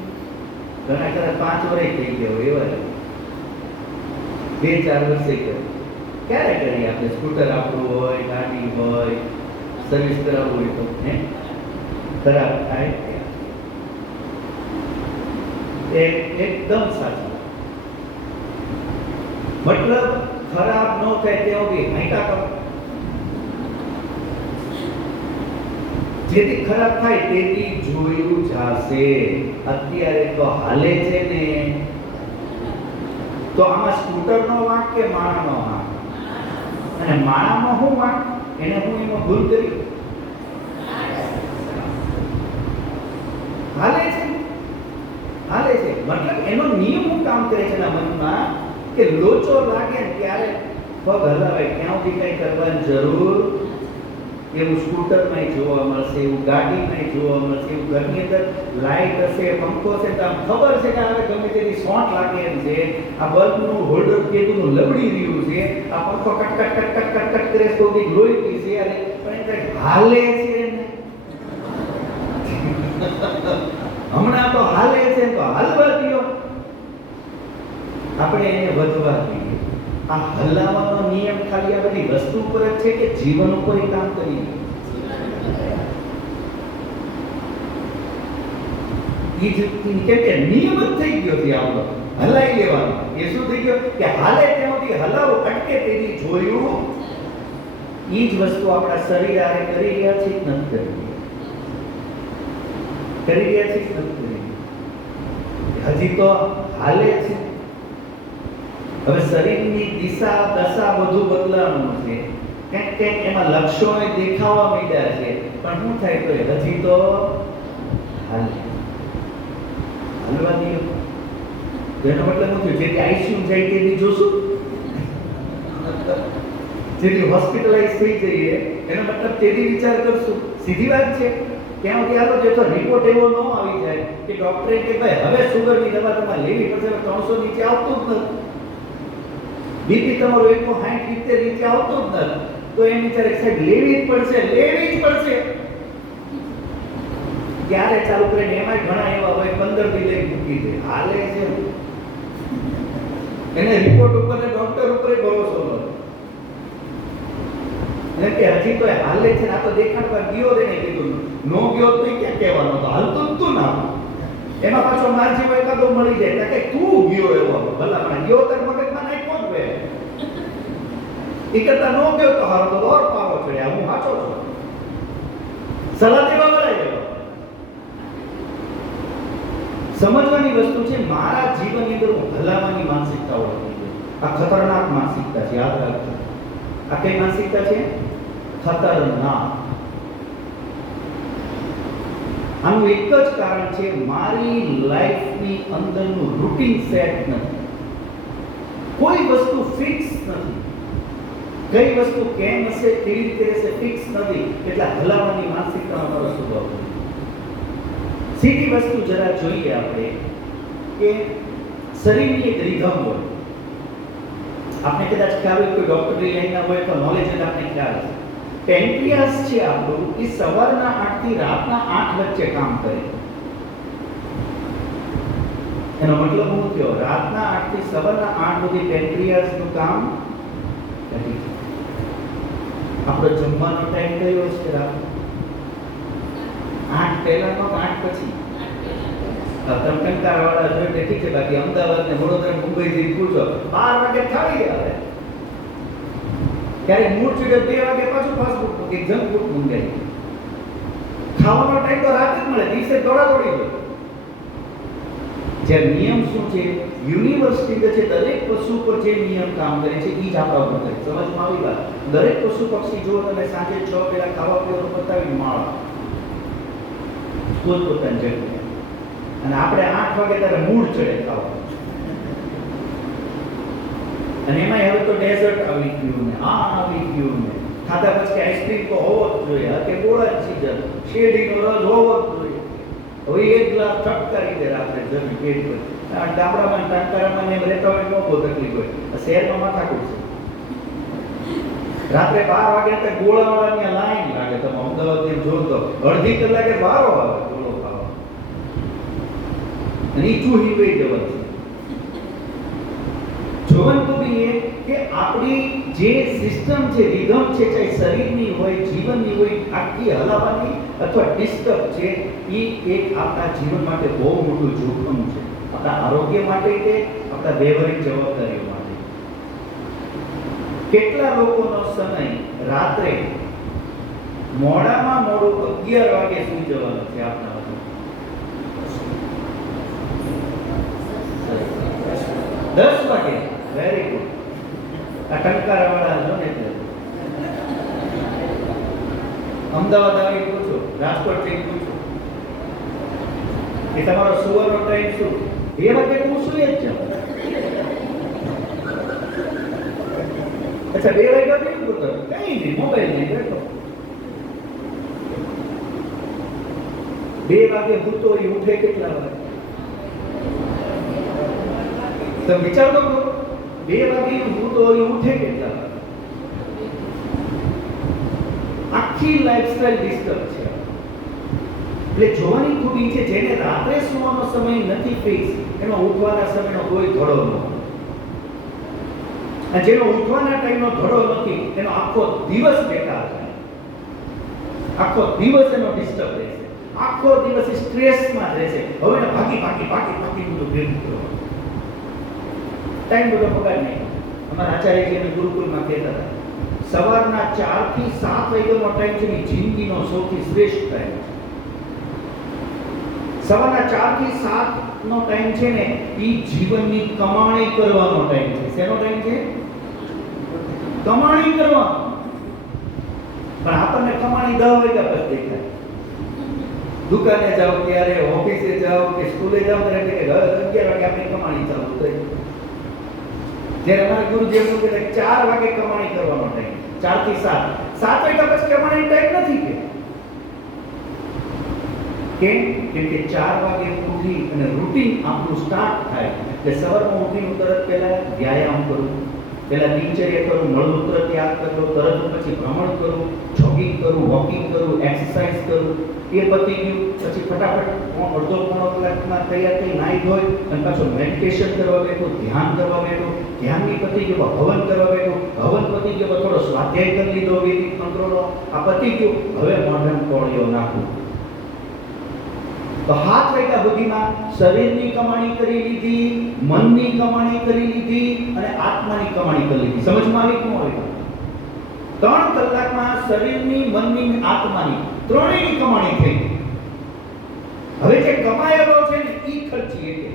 ઘણા ખરા 5 વર્ષ થઈ ગયા હોય એવા, 2-4 વર્ષે કર્યું. ક્યારે કરીએ આપણે? સ્કૂટર આપણું હોય, ગાડી હોય, સર્વિસ કરાવવું હોય તો ખરાબ થાય. એકદમ સાચું. મતલબ ખરાબ ન થાય ત્યાં સુધી હાંકા કરો. જેથી ખરાબ થાય તેથી જોયું જાશે. અત્યારે તો હાલે છે ને, તો આમાં સ્કૂટરનો વાંક કે માણાનો વાંક? અને માણાનો શું વાંક? એને હું એમાં ભૂલ કરી? હાલે છે, હાલે છે. મતલબ એનો નિયમ હું કામ કરે છે એના મનમાં કે લોચો લાગે ને ત્યારે પગ હલાવાય, ત્યાં સુધી કઈ કરવાની જરૂર. એવું સ્કૂટરમાં જોવા મળશે, એવું ગાડીમાં જોવા મળશે, એવું ઘરની અંદર લાઈટ હશે, પંખો હશે, તો આમ ખબર છે કે હવે ગમે તેની શોર્ટ લાગે એમ છે, આ બલ્બનું હોલ્ડર કેતુનું લબડી રહ્યું છે, આ પંખો cut cut cut cut cut cut કરે તો બી લોહી પીશે, અને પણ એ હાલે છે ને. હમણાં તો હાલે છે તો હાલવા દો, આપણે એને વધવા દઈએ. આ હલાવાનો નિયમ ખાલી આ બધી વસ્તુ ઉપર જ છે કે જીવન ઉપર કામ કરી? કેમ કે નિયમ જ થઈ ગયો છે આપણો હલાઈ લેવાનો. એ શું થઈ ગયો કે હાલે ત્યાંથી હલાવો, અટકે તેથી જોયું. એ જ વસ્તુ આપણા શરીર આરે કરી રહ્યા છે કે નથી કરી રહ્યા છે કે નથી? હજી તો હાલે છે. હવે શરીરની દિશા દશા બધું બદલાવાનું છે, કંઈક કંઈક એમાં લક્ષણો દેખાવા માંડ્યા છે, પણ શું થાય તો હજી તો હાલે. હાલવા દે. એનો મતલબ શું થયું? જેથી આઈસીયુ જાય તેથી જોશું, જેથી હોસ્પિટલાઇઝ થઈ જઈએ એનો મતલબ તેથી વિચાર કરશું. સીધી વાત છે. ત્યાં સુધી આલો જે તો રિપોર્ટ એવો ન આવી જાય કે ડોક્ટરે કે ભાઈ હવે સુગરની દવા તમારે લેવી પડશે, 300 નીચે આવતું જ નથી, બીપી તમારું 160 નીચે આવતું જ નથી, તો એમ વિચારે સાહેબ લેવી જ પડશે, લેવી જ પડશે. ત્યારે ચાલુ કરીને એમાં ઘણા એવા હોય 15 દી લઈ મૂકી દે. હાલે છે એને રિપોર્ટ ઉપર ને ડોક્ટર ઉપર ભરોસો નથી. એમ કે હજી તો હાલે છે. આ તો દેખાડવા ગયો એને કીધું, નો ગયો તો ક્યાં કહેવાનો, તો હાલતું જ તું ના. એમાં પાછો મારજી હોય એકાદો મળી જાય કે તું ગયો એવો ભલા પણ ગયો તાર મગજમાં નાખ્યો જ હોય. એ કરતા નો ગયો તો હારો તો દોર પાવો ચડ્યા. હું સાચો છું, સલાહ દેવા વળાય ગયો. સમજવાની વસ્તુ છે. મારા જીવનની અંદર હું હલાવાની માનસિકતા ઓળખી ગઈ. આ ખતરનાક માનસિકતા છે, યાદ રાખજો. આ કઈ માનસિકતા છે? ખતરનાક. આનું એક જ કારણ છે, મારી લાઈફની અંદરનું રૂટીન સેટ નથી. કોઈ વસ્તુ ફિક્સ નથી. કઈ વસ્તુ કેમ હશે, કેવી રીતે રહેશે, ફિક્સ નથી. એટલે હલાવાની માનસિકતાનો મારો સ્વભાવ છે. સીધી વસ્તુ જરા જોઈએ આપણે કે શરીરની એક રિધમ હોય. આપણે કદાચ ખ્યાલ હોય, કોઈ ડોક્ટરની લાઈનના હોય તો નોલેજ જ આપણે ખ્યાલ હશે. પેન્ક્રિયાસ છે આપણું, એ સવારના 8 થી રાતના 8 વચ્ચે કામ કરે. એનો મતલબ શું થયો? રાતના 8 થી સવારના 8 સુધી પેન્ક્રિયાસનું કામ કરી. આપણો જમવાનો ટાઈમ કયો છે? રાત 8 પહેલાનો કે 8 પછી? તમે કંટાળાવાળા છો એટલે ઠીક છે, બાકી અમદાવાદ ને વડોદરા મુંબઈ થી પૂછો 12 વાગે ખાવી આવે. ક્યારેક મૂળ ચૂડે 2 વાગે પાછું ફાસ્ટ ફૂડ કે જંક ફૂડ મંગાવી. ખાવાનો ટાઈમ તો રાતે જ મળે, દિવસે દોડાદોડી હોય. જે નિયમ શું છે? યુનિવર્સિટી છે, દરેક પશુ પર જે નિયમ કામ કરે છે એ જ આપણા ઉપર કરે. સમજમાં આવી વાત? દરેક પશુ પક્ષી જો તમે સાંજે 6 પેલા ખાવા પીવાનું પતાવી માળા પોતપોતાની જગ્યાએ, અને આપણે 8 વાગે ત્યારે મૂળ ચડે ખાવા. અને એમાં હવે તો ડેઝર્ટ આવી ગયું ને આ આવી ગયું ને ખાધા પછી આઈસ્ક્રીમ તો હોવો જ જોઈએ. કે ગોળા સીઝન, શેરડીનો રસ હોવો જ જોઈએ. હવે એક ગ્લાસ ચટકારી દે રાત્રે જમી પેટ પર. ગામડામાં ટાંકારામાં એમ રહેતા હોય તો બહુ તકલીફ હોય. શહેરમાં માથાકૂટ છે. રાત્રે 12 વાગે તો ગોળાવાળાની લાઈન લાગે. તમે અમદાવાદ એમ જો તો અડધી કલાકે વારો આવે ગોળો ખાવા. અને ઈ ચૂહી વહી જવાનું છે. જોવાનું તો બી એ કે આપણી જે સિસ્ટમ છે, રિધમ છે, ચાહે શરીરની હોય, જીવનની હોય, આખી હલાવાની અથવા ડિસ્ટર્બ છે, એ એક આપણા જીવન માટે બહુ મોટું જોખમ છે. આપણા આરોગ્ય માટે કે આપણા વ્યવહારિક જવાબદારીઓ માટે. કેટલા લોકોનો સમય રાત્રે મોડામાં મોડું 11 વાગે સુઈ જવાનું છે આપના? 10 વાગે? Very good. આ ટંકારા વાળા જો ને અમદાવાદ આવી પૂછો, રાજકોટ થી પૂછો કે તમારો સુવાનો ટાઈમ શું? 2 વાગે હું સુઈ જ જાઉં. અચ્છા, 2 વાગ્યા કેમ પૂછો? કઈ નહીં, મોબાઈલ નહીં બેઠો. 2 વાગે ભૂતો એ ઉઠે કેટલા વાગે? તો વિચાર તો કરો, 2 વાગે ભૂતો એ ઉઠે કેટલા વાગે? આખી લાઈફસ્ટાઈલ ડિસ્ટર્બ છે. એટલે જોવાની ખૂબી છે, જેને રાત્રે સુવાનો સમય નથી ફિક્સ, એનો ઉઠવાના સમયનો કોઈ ધડો નથી. અને જેનો ઉઠવાના ટાઈમનો ધડો નથી, એનો આખો દિવસ બેકાર જાય. આખો દિવસ એનો ડિસ્ટર્બ રહેશે, આખો દિવસ સ્ટ્રેસમાં રહેશે. હવે ને ભાગી બધું ભેગું કરવાનું, ટાઈમ બધો પગાર નહીં. અમારા આચાર્યજી અમે ગુરુકુળમાં કહેતા હતા, સવારના 4 થી 7 વાગ્યાનો ટાઈમ છે ને જિંદગીનો સૌથી શ્રેષ્ઠ ટાઈમ છે. સવારના 4 થી 7 નો ટાઈમ છે ને એ જીવનની કમાણી કરવાનો ટાઈમ છે. શેનો ટાઈમ છે? કમાણી કરવાનો. પણ આપણને કમાણી 10 વાગ્યા પછી દેખાય. દુકાને જાઓ ત્યારે, ઓફિસે જાઓ કે સ્કૂલે જાઓ ત્યારે કે 11 વાગે આપણી કમાણી ચાલુ થઈ. જ્યારે અમારા ગુરુજી એમ કહે 4 વાગે કમાણી કરવાનો ટાઈમ, 4 થી 7. 7 વાગ્યા પછી કમાણી ટાઈમ નથી કે કેમ? કેમ કે 4 વાગે ઉઠી અને રૂટીન આપણું સ્ટાર્ટ થાય. એટલે સવારમાં ઉઠીને તરત પહેલા વ્યાયામ કરું, પહેલા દિનચર્યા કરું, મળમૂત્ર ત્યાગ કરું, તરત પછી ભ્રમણ કરું, જોગિંગ કરું, વોકિંગ કરું, એક્સરસાઇઝ કરું. એ પતી ગયું પછી ફટાફટ અડધો પોણો કલાકમાં તૈયાર થઈ નાહી ધોઈ અને પાછું મેડિટેશન કરવા બેઠું, ધ્યાન કરવા બેઠું. ધ્યાનની પતી ગયો હવન કરવા બેઠું, હવન પતી ગયો થોડો સ્વાધ્યાય કરી લીધો વૈદિક મંત્રોનો. આ પતી ગયું, હવે મોઢમ કોળીઓ નાખું. તો 7 વાગ્યા સુધીમાં શરીરની કમાણી કરી લીધી, મનની કમાણી કરી લીધી અને આત્માની કમાણી કરી લીધી. સમજમાં આવી કે ન આવી? 3 કલાકમાં શરીરની, મનની, આત્માની ત્રણેયની કમાણી થઈ ગઈ. હવે જે કમાયેલો છે ને ઈ ખર્ચી કે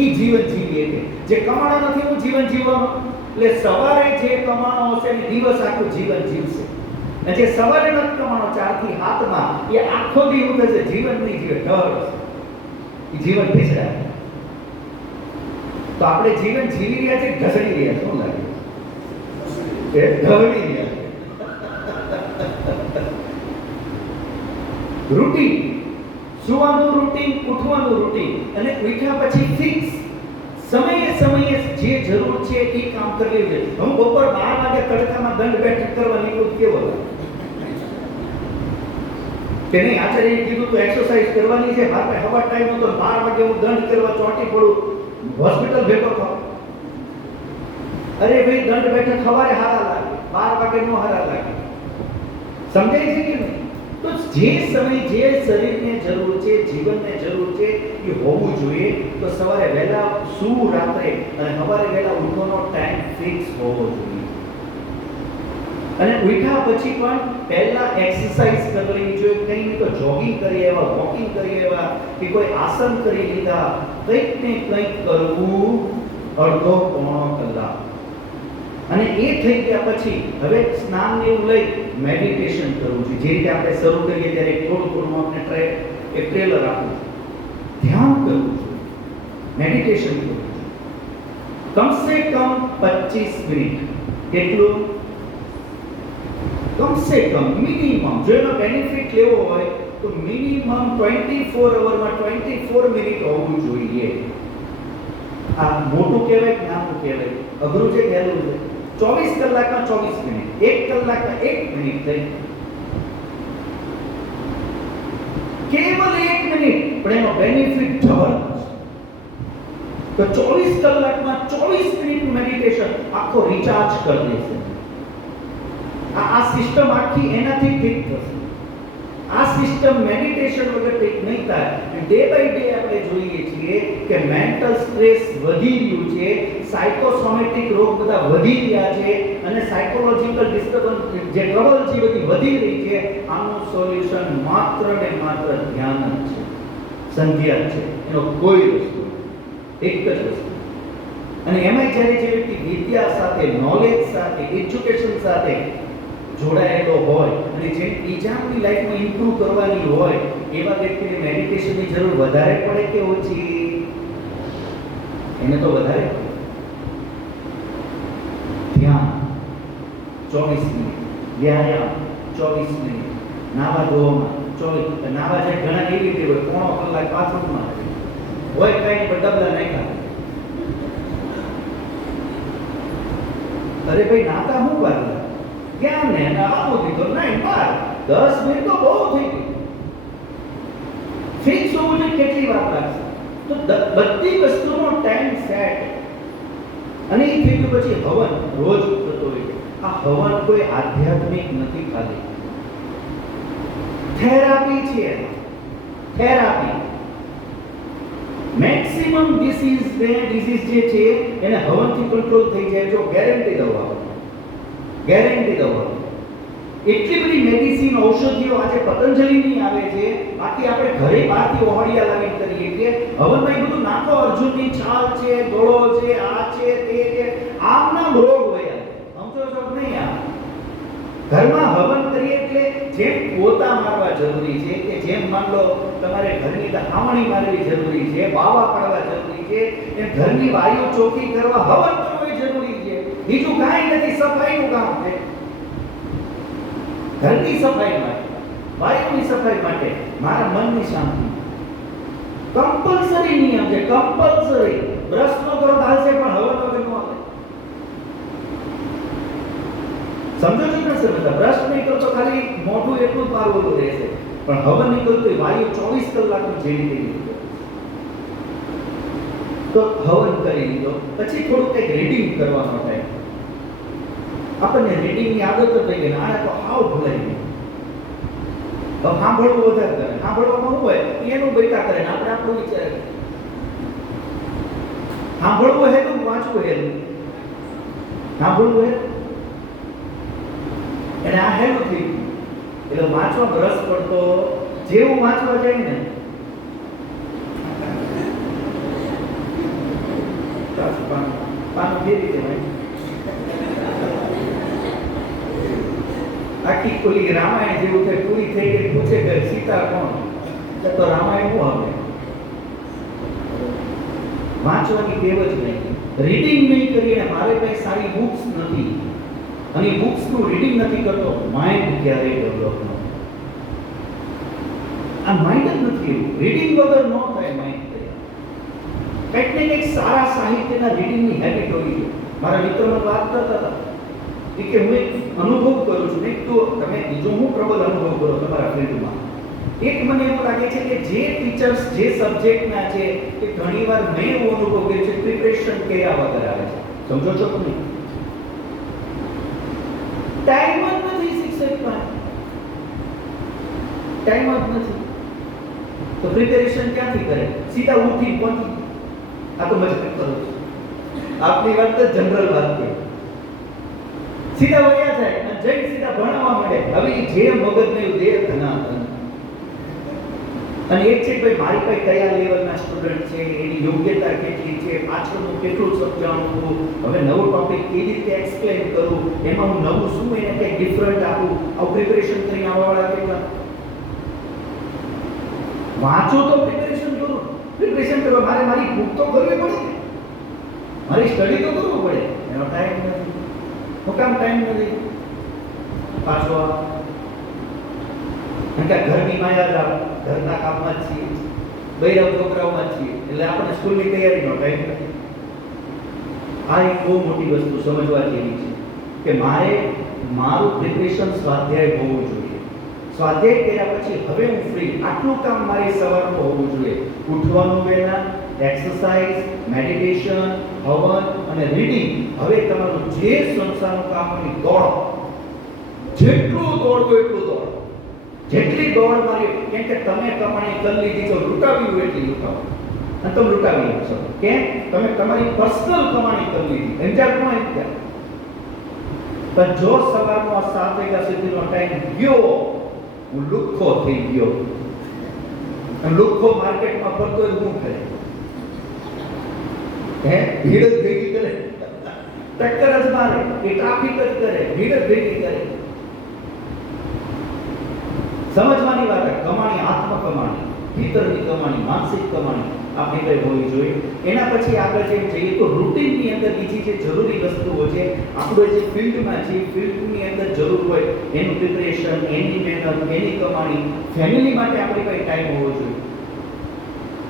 ઈ જીવન જીવીએ કે જે કમાણો નથી હું જીવન જીવવાનો. એટલે સવારે જે કમાણો હશે ને દિવસ આખું જીવન જીવશે. અને જે સવારે નથી કમાણો 4 થી 7 માં એ આખો દિવસ થશે જીવન નહીં જીવે, ઢળ હશે. એ જીવન ભેસડાય. તો આપણે જીવન જીવી રહ્યા છે, ઘસડી રહ્યા. શું લાગે? એ ઢળી રહ્યા. રૂટીન, સુવાનું રૂટીન, ઉઠવાનું રૂટીન અને ઉઠ્યા પછી ફિક્સ સમયે જે જરૂર છે એ કામ કરી લેવું. હું બપોર 12 વાગે તડકામાં દંડ બેઠક કરવા નીકળું કેવો લાગે? કે નહીં, આચાર્યએ કીધું તો એક્સરસાઇઝ કરવાની છે. મારે હવા ટાઈમ હતો, 12 વાગે હું દંડ કરવા ચોંટી પડું, હોસ્પિટલ ભેગો થાવ. અરે ભાઈ, દંડ બેઠક સવારે હારા લાગે, 12 વાગે નો હારા લાગે. સમજાય છે કે નહીં? તો જે સમય જે શરીરને જરૂર છે, જીવનને જરૂર છે એ હોવું જોઈએ. તો સવારે વહેલા સૂવું રાત્રે અને સવારે વહેલા ઉઠવાનો ટાઈમ ફિક્સ હોવો જોઈએ. અને ઉઠ્યા પછી પણ પહેલા એક્સરસાઇઝ કરી લેવી જોઈએ. કંઈ નહીં તો જોગિંગ કરી એવા, વોકિંગ કરી એવા કે કોઈ આસન કરી લીધા, કંઈક ને કંઈક કરવું અડધો પોણો કલાક. અને એ થઈ ગયા પછી હવે સ્નાન ને એવું લઈ મેડિટેશન કરવું છે. જે રીતે આપણે શરૂ કરીએ ત્યારે થોડું આપણે એક ટ્રેલર આપવું છે. ધ્યાન કરવું છે, મેડિટેશન કરવું છે. કમસે કમ 25 મિનિટ. કેટલું? કમસે કમ મિનિમમ. જો એનો બેનિફિટ લેવો હોય તો મિનિમમ 24 અવરમાં 24 મિનિટ હોવું જોઈએ. આ મોટું કહેવાય કે નાનું કહેવાય? અઘરું છે કે સહેલું છે? 24 કલાકમાં 24 મિનિટ, 1 કલાકમાં 1 મિનિટ થઈ. કેવલ 1 મિનિટ, પણ એનો બેનિફિટ જબરદસ્ત. તો 24 કલાકમાં 24 મિનિટનું મેડિટેશન આખો રિચાર્જ કરી દેશે. આ સિસ્ટમ આખી એનાથી ફિટ થશે. આ સિસ્ટમ મેડિટેશન વગર કંઈક નહીં થાય. ડે બાય ડે આપણે જોઈએ છીએ કે મેન્ટલ સ્ટ્રેસ વધી રહ્યું છે, સાયકોસોમેટિક રોગ બધા વધી રહ્યા છે અને સાયકોલોજીકલ ડિસ્ટર્બન્સ જે ટ્રબલ છે બધી વધી રહી છે. આનું સોલ્યુશન માત્ર ને માત્ર ધ્યાન જ છે, સંધ્યા છે, એનો કોઈ રસ્તો એક જ રસ્તો. અને એમાં જ્યારે જે વ્યક્તિ વિદ્યા સાથે, નોલેજ સાથે, એજ્યુકેશન સાથે જોડાયેલો હોય અને જે બીજાની લાઈફમાં ઇમ્પ્રૂવ કરવાની હોય એવા વ્યક્તિને મેડિટેશનની જરૂર વધારે પડે કે ઓછી? એને તો વધારે પડે. ધ્યાન 24 મિનિટ, વ્યાયામ 24 મિનિટ, નાવા ધોવામાં 24, નાવા જાય ઘણા એવી રીતે હોય પોણો કલાક બાથરૂમમાં હોય, કાંઈ પણ ડબલા નાખ્યા. અરે ભાઈ નાતા હું વાર ક્યાં ને આવું દીધો નહીં, 10 મિનિટ તો બહુ થઈ ગઈ. ફિક્સ હોવું જોઈએ કેટલી વાર લાગશે. તો બધી વસ્તુનો ટાઈમ સેટ. અને એ થઈ ગયું પછી હવન રોજ થતો હોય. આ હવન કોઈ આધ્યાત્મિક નથી, ખાલી થેરાપી છે. થેરાપી મેક્સિમમ ડિસીઝ જે છે એને હવનથી કંટ્રોલ થઈ જાય. જો ગેરંટી દઉં એટલી બધી મેડિસિન ઔષધિઓ આજે પતંજલિની આવે છે, બાકી આપણે ઘરે બહારથી ઓહળિયા લાવીને કરીએ છીએ. હવનમાં એ બધું નાખો, અર્જુનની છાલ છે, ગોળો છે, આ છે, તે છે, આમના રોગ હોય. સમજો છો નહીં? આ ઘરમાં હવન કરીએ એટલે જેમ પોતા મારવા જરૂરી છે, કે જેમ માન લો તમારે ઘરની હામણી મારવી જરૂરી છે, બાવા પાડવા જરૂરી છે, એમ ઘરની વાયુ ચોખ્ખી કરવા હવન કરવું જરૂરી છે. બીજું કાંઈ નથી, સફાઈનું કામ છે. ઘરની સફાઈ માટે, વાયુની સફાઈ માટે, મારા મનની શાંતિ. કમ્પલસરી નિયમ છે, કમ્પલસરી. બ્રશ ન કરો ચાલશે પણ હવન વગર ન હાલે. સમજો છો ને સર? બધા બ્રશ નહીં કરો તો ખાલી મોઢું એટલું જ મારવું રહેશે, પણ હવન નહીં કરો તો વાયુ 24 કલાકનું જેવી તેવી. તો હવન કરી લીધો પછી થોડું કંઈક રીડિંગ કરવાનો ટાઈમ. આપણને રીડિંગની આદત થઈ ગઈ, આને તો હાવ ભૂલાઈ ગયું. હવે સાંભળવું વધારે કરે. સાંભળવામાં શું હોય, એનું બેટા કરે ને આપણે આપણું વિચારે. સાંભળવું હેલું, વાંચવું હેલું. સાંભળવું હેલું અને આ હેલું થઈ ગયું. એટલે વાંચવા રસ પડતો, જેવું વાંચવા જાય ને પાનું કેવી રીતે હોય આખી ખુલી રામાયણ જેવું છે, પૂરી થઈ ગઈ. પૂછે કે સીતા કોણ? તો રામાયણ શું આવે? વાંચવાની ટેવ જ નહીં, રીડિંગ નહીં કરીને. મારે કઈ સારી બુક્સ નથી અને બુક્સનું રીડિંગ નથી કરતો, માઇન્ડ ક્યારેય ડેવલપ ન થાય. આ માઇન્ડ જ નથી એવું. રીડિંગ વગર ન થાય માઇન્ડ. કંઈક ને કંઈક સારા સાહિત્યના રીડિંગની હેબિટ હોવી જોઈએ. મારા મિત્રોને વાત કરતા હતા કે હું એક અનુભવ કરું છું. એક તો તમે બીજો હું પ્રબળ અનુભવ કરો તમારા ફિલ્ડમાં. એક મને એવું લાગે છે કે જે ટીચર્સ જે સબ્જેક્ટના છે એ ઘણીવાર મેં એવો અનુભવ કર્યો છે પ્રિપરેશન કર્યા વગર આવે છે. સમજો છો તમે? ટાઈમ જ નથી શિક્ષક પાસે, ટાઈમ જ નથી. તો પ્રિપેરેશન ક્યાંથી કરે? સીધા ઉઠી પહોંચી. આ તો મજાક કરું છું, આપની વાત તો જનરલ વાત છે. સીધા વયા જાય અને જઈ સીધા ભણવા માંડે. હવે જે મગજને દેહ ધનાધન. અને એક છે ભાઈ મારી પાસે કયા લેવલના સ્ટુડન્ટ છે, એની યોગ્યતા કેટલી છે, પાછળનું કેટલું સમજાવવું, હવે નવો ટોપિક કેવી રીતે એક્સપ્લેન કરું, એમાં હું નવું શું એને કંઈક ડિફરન્ટ આપું. આવું પ્રિપેરેશન કરીને આવવાવાળા કેટલા? વાંચો તો પ્રિપેરેશન કરો. પ્રિપેરેશન કરવા મારે મારી બુક તો કરવી પડે, મારી સ્ટડી તો કરવું પડે. એનો ટાઈમ નથી. હું કામ ટાઈમ નથી? પાછો ઘરની માયા, ઘરના કામમાં જ છીએ, બૈરવ છોકરાઓમાં જ છીએ, એટલે આપણે સ્કૂલની તૈયારીનો ટાઈમ નથી. આ એક બહુ મોટી વસ્તુ સમજવા જેવી છે કે મારે મારું પ્રિપરેશન સ્વાધ્યાય હોવું જોઈએ. સ્વાધ્યાય કર્યા પછી હવે હું ફ્રી. આટલું કામ મારી સવારનું હોવું જોઈએ. ઉઠવાનું વહેલા, એક્સરસાઇઝ, મેડિટેશન, હવન અને રીડિંગ. હવે તમારું જે સંસારનું કામ હોય દોડો, જેટલું દોડવું એટલું દોડો. જેટલી દોડ મારી, કેમ કે તમે કમાણી કરી લીધી તો લૂંટાવી હોય એટલી લૂંટાવો અને તમે લૂંટાવી શકો. કેમ? તમે તમારી પર્સનલ કમાણી કરી લીધી, એન્જોય નો એન્જોય. પણ જો સવારનો 7 વાગ્યા સુધીનો ટાઈમ ગયો, હું લુખ્ખો થઈ ગયો. અને લુખ્ખો માર્કેટમાં ફરતો હોય શું કરે? ભીડ જ ભેગી કરે, ટક્કર જ મારે, એ ટ્રાફિક જ કરે, ભીડ જ ભેગી કરે. સમજવાની વાત, કમાણી આત્મ કમાણી, ભીતરની કમાણી, માનસિક કમાણી આપણી કઈ હોવી જોઈએ. એના પછી આપણે જેમ જઈએ તો રૂટીનની અંદર બીજી જે જરૂરી વસ્તુઓ છે, આપણે જે ફિલ્ડમાં છે, ફિલ્ડની અંદર જરૂર હોય એનું પ્રિપરેશન, એની મહેનત, એની કમાણી, ફેમિલી માટે આપણે કઈ ટાઈમ હોવો જોઈએ.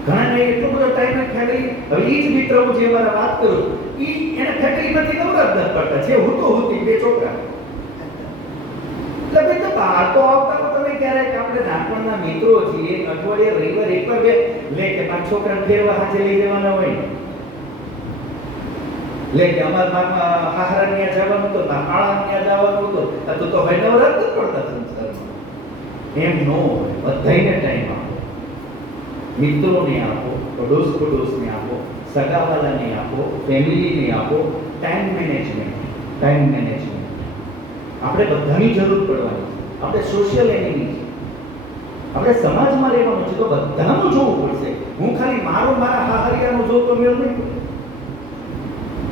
ઘણાને એટલો બધો ટાઈમ ફેમિલી, હવે એ જ મિત્ર હું જે મારા વાત કરું, એને ફેમિલીમાંથી નવરા જ નથી પડતા, જે હું તો હોતી 2 છોકરા. એટલે ભાઈ તો બહાર તો આવતા તમે ક્યારેક આપણે નાનપણના મિત્રો છીએ, અઠવાડિયે રવિવાર એકવાર બે લે કે મારા છોકરાને ફેરવા હાથે લઈ જવાના હોય, લે કે અમારા હાહરા ત્યાં જવાનું તો આળા ત્યાં જવાનું તો તો ભાઈ નવરા જ પડતા સંસારમાં. એમ નો હોય, બધાને ટાઈમ આપો, મિત્રોને આપો, પડોશને આપો, સગાવાલાને આપો, ફેમિલીને આપો. ટાઈમ મેનેજમેન્ટ આપણે બધાની જરૂર પડવાની છે. આપણે સોશિયલ એનિમી છે, આપણે સમાજમાં રહેવાનું છે, તો બધાનું જોવું પડશે. હું ખાલી મારા હાહરિયાનું જોઉં તો મેળ નહીં પડે,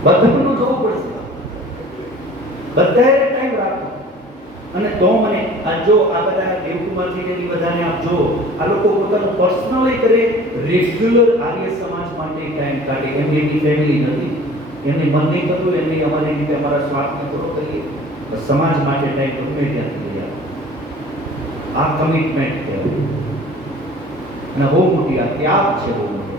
બધાનું જોવું પડશે. બધાએ ટાઈમ રાખો. અને તો મને આ જો આ બધા દેવકુમારજીની બધાને આપ જો, આ લોકો પોતાનું પર્સનલી કરે, રેગ્યુલર આર્ય સમાજ માટે ટાઈમ કાઢે. એમની ફેમિલી નથી, એમને મન નહીં થતું, એમની અમારી રીતે અમારા સ્વાર્થને પૂરો કરીએ, સમાજ માટે ટાઈમ ગમે ત્યાંથી લઈ આવો. આ કમિટમેન્ટ કહેવાય. અને બહુ મોટી આ ત્યાગ છે, બહુ મોટો.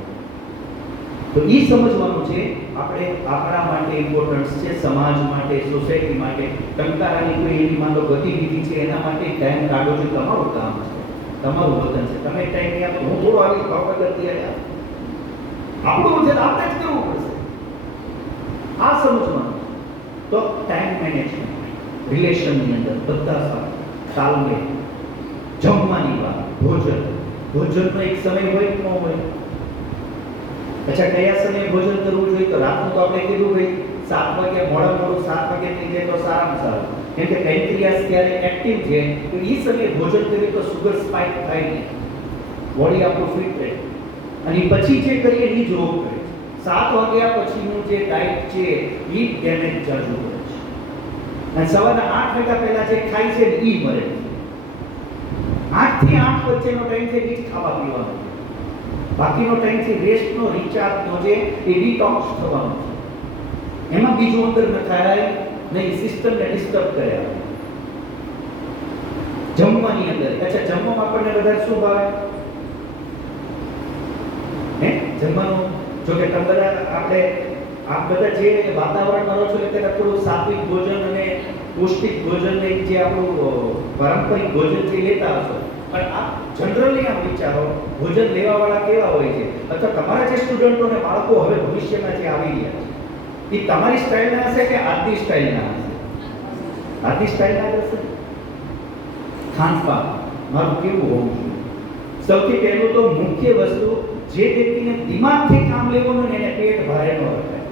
તો એ સમજવાનું છે આપણે, આપણા માટે ઇમ્પોર્ટન્સ છે, સમાજ માટે, સોસાયટી માટે. ટંકારાની કોઈ એવી માનો ગતિવિધિ છે, એના માટે ટાઈમ કાઢો છો. તમારું કામ છે, તમારું વતન છે. તમે ટાઈમ નહીં આપો, હું થોડો આવી ભાવ કરતી આવ્યા, આપણું વજન આપણે જ કરવું પડશે. આ સમજવાનું. તો ટાઈમ મેનેજમેન્ટ, રિલેશનની અંદર બધા સાથે તાલમેલ, જમવાની વાત, ભોજનનો એક સમય હોય કે ન હોય. અચ્છા, કયા સમયે ભોજન કરવું જોઈએ? તો રાતનું તો આપણે કીધું ભાઈ 7 વાગે, મોડું 7 વાગે થઈ જાય તો સારામાં સારું, કેમ કે પેન્ક્રિયાસ ત્યારે એક્ટિવ છે. તો એ સમયે ભોજન કરીએ તો સુગર સ્પાઇક થાય નહીં, બોડી આપણું ફિટ રહે. અને પછી જે કરીએ એ જ રોગ કરે. 7 વાગ્યા પછીનું જે ડાયટ છે એ ડેમેજ જાજુ કરે છે. અને સવારના 8 વાગ્યા પહેલા જે ખાય છે એ મરે છે. 8 થી 8 વચ્ચેનો ટાઈમ છે એ જ ખાવા પીવાનો. બાકીનો ટાઈમ છે રેસ્ટનો, રિચાર્જનો, જે એ ડિટોક્સ થવાનો છે. એમાં બીજું અંદર ન થાય નહીં, સિસ્ટમને ડિસ્ટર્બ કરે. જમવાની અંદર, અચ્છા જમવામાં આપણને વધારે શું ભાવે? જમવાનું જો કે તમે બધા આપણે આપ બધા જે વાતાવરણમાં રહો છો એટલે થોડું સાત્વિક ભોજન અને પૌષ્ટિક ભોજન ને જે આપણું પારંપરિક ભોજન જે લેતા હશો. પણ આપ જનરલી આમ વિચારો, ભોજન લેવા વાળા કેવા હોય છે? અથવા તમારા જે સ્ટુડન્ટો અને બાળકો હવે ભવિષ્યમાં જે આવી રહ્યા છે, એ તમારી સ્ટાઇલના હશે કે આદિ સ્ટાઇલના હશે? આદિ સ્ટાઇલના હશે. ખાનપાન મારું કેવું હોવું જોઈએ? સૌથી પહેલું તો મુખ્ય વસ્તુ, જે વ્યક્તિને દિમાગથી કામ લેવાનું ને એને પેટ ભારે ન રખાય.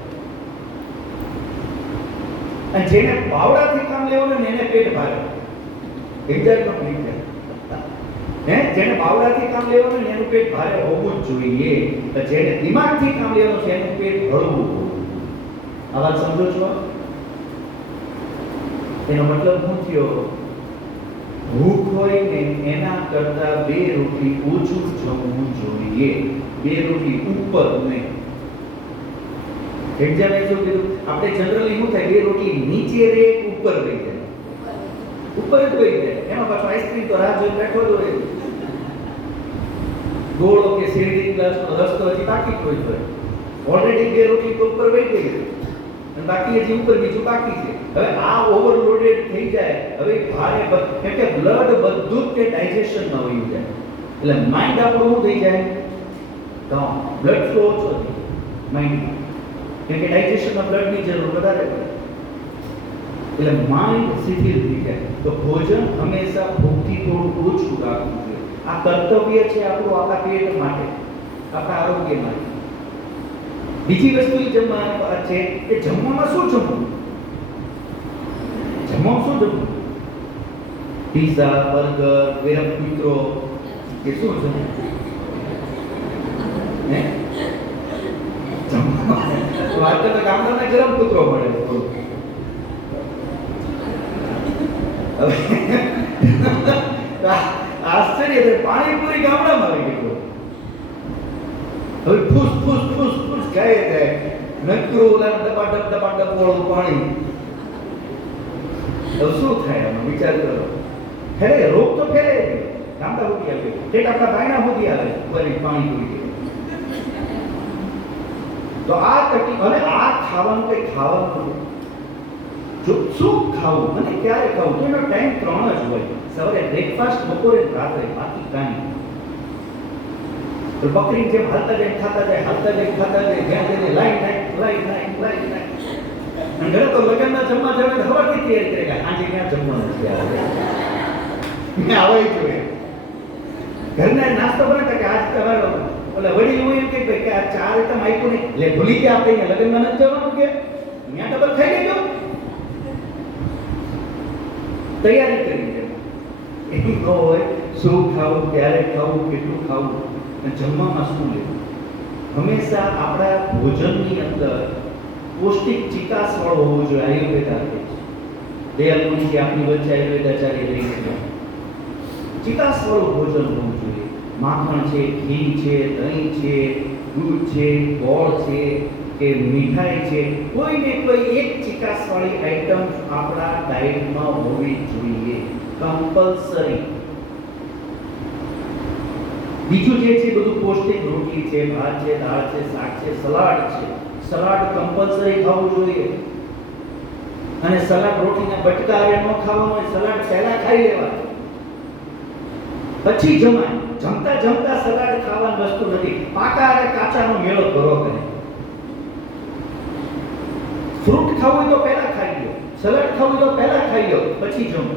અને જેને બાવડાથી કામ લેવાનું ને એને પેટ ભારે. એક્ઝેક્ટ નો નહીં. જેને બાવડાથી કામ લેવાનું ને એનું પેટ ભારે હોવું જ જોઈએ. જેને દિમાગથી કામ લેવાનું છે એનું પેટ હળવું હોવું. આ વાત સમજો છો? એનો મતલબ શું થયો? ભૂખ હોય ને એના કરતા 2 રોટલી ઓછું જમવું જોઈએ, 2 રોટલી ઉપર નહીં. એક્ઝામ્પલ શું કીધું? આપણે જનરલી શું થાય, 2 રોટલી નીચે રે, ઉપર રહી જાય, ઉપર જ વહી જાય. એમાં પાછો આઈસ્ક્રીમ તો રાહ જોઈને બેઠો જ હોય. ગોળો કે શેરડી ગ્લાસનો રસ્તો હજી બાકી જ હોય. ઓલરેડી 2 રોટલી તો ઉપર વહી ગઈ છે અને બાકી હજી ઉપર બીજું બાકી છે. હવે આ ઓવરલોડેડ થઈ જાય, હવે ભારે, કેમ કે બ્લડ બધું જ તે ડાયજેશનમાં વહી જાય. એટલે માઇન્ડ આપણું શું થઈ જાય? ડાઉન. બ્લડ ફ્લો ઓછો થઈ જાય માઇન્ડમાં, કેમ કે ડાયજેશનમાં બ્લડની જરૂર વધારે પડે. એટલે માઇન્ડ શિથિલ થઈ જાય. તો ભોજન હંમેશા ભૂખથી થોડું ઓછું રાખવું જોઈએ. આ કર્તવ્ય છે આપણું આપણા પેટ માટે, આપણા આરોગ્ય માટે. બીજી વસ્તુ એ જમવા છે કે જમવામાં શું જમવું? જમવામાં શું જમવું? પિઝા, બર્ગર, વિરમ મિત્રો કે શું જમવું? હે જમવા તો આજકાલ તો ગામડામાં ગરમ કૂતરો મળે છે. આશ્ચર્ય છે, પાણીપુરી ગામડામાં આવી ગયું. હવે ફૂસ ફૂસ ફૂસ ફૂસ ખાય જાય, નકરું ઓલા દબાડબ વાળું પાણી. તો શું થાય? આમાં વિચાર કરો. ફેરે રોગ તો ફેરે ગામડા સુધી આવે, ઠેક આપણા બાયણા સુધી આવે પાણીપુરી. તો આ તકલીફ. અને આ ખાવાનું કઈ ખાવાનું જો શું ખાવું અને ક્યારે ખાવું તો એનો ટાઈમ 3 જ હોય. સવારે બ્રેકફાસ્ટ, બપોરે, રાત્રે, બાકી કાંઈ. તો બકરી જેમ હાલતા જાય ખાતા જાય, હાલતા જાય ખાતા જાય, જ્યાં જઈને લાઈન. અને ઘરે તો લગ્નના જમવા જવા હવાથી તૈયારી કરે કે આજે ક્યાં જમવાનું છે, આવે જોઈએ. ઘરના નાસ્તો બનાવતા કે આજ તમારો ઓલા વડીલ હું એમ કે આ ચાર આઈટમ આપ્યું નહીં એટલે ભૂલી ગયા આપણે લગ્નમાં નથી જવાનું કે ત્યાં ડબલ થઈ ગયો. તૈયારી કરી છે એમ ન હોય. શું ખાવું, ક્યારે ખાવું, કેટલું ખાવું અને જમવામાં શું લેવું. હંમેશા આપણા ભોજનની અંદર પૌષ્ટિક ચિકાસવાળો હોવો જોઈએ. આયુર્વેદ આપે છે. દયાલપુરી આપણી વચ્ચે આયુર્વેદાચાર્ય રહી છે. ચિકાસવાળું ભોજન હોવું જોઈએ. માખણ છે, ઘી છે, દહીં છે, દૂધ છે, ગોળ છે કે મીઠાઈ છે, કોઈને કોઈ એક ચિકાસવાળી આઈટમ આપણા ડાયટમાં હોવી જોઈએ, કમ્પલસરી. બીજું જે છે બધું પૌષ્ટિક. રોટલી છે, ભાત છે, દાળ છે, શાક છે, સલાડ છે. સલાડ કમ્પલસરી ખાવું જોઈએ. અને સલાડ રોટલીના બટકા ન ખાવાનું હોય. સલાડ પહેલા ખાઈ લેવા, પછી જમાય. જમતા જમતા સલાડ ખાવાની વસ્તુ નથી. પાકા અને કાચાનો મેળો કરો કરે. ફ્રૂટ ખાવું હોય તો પહેલા ખાઈ લો, સલાડ ખાવું હોય તો પહેલા ખાઈ લો, પછી જમો.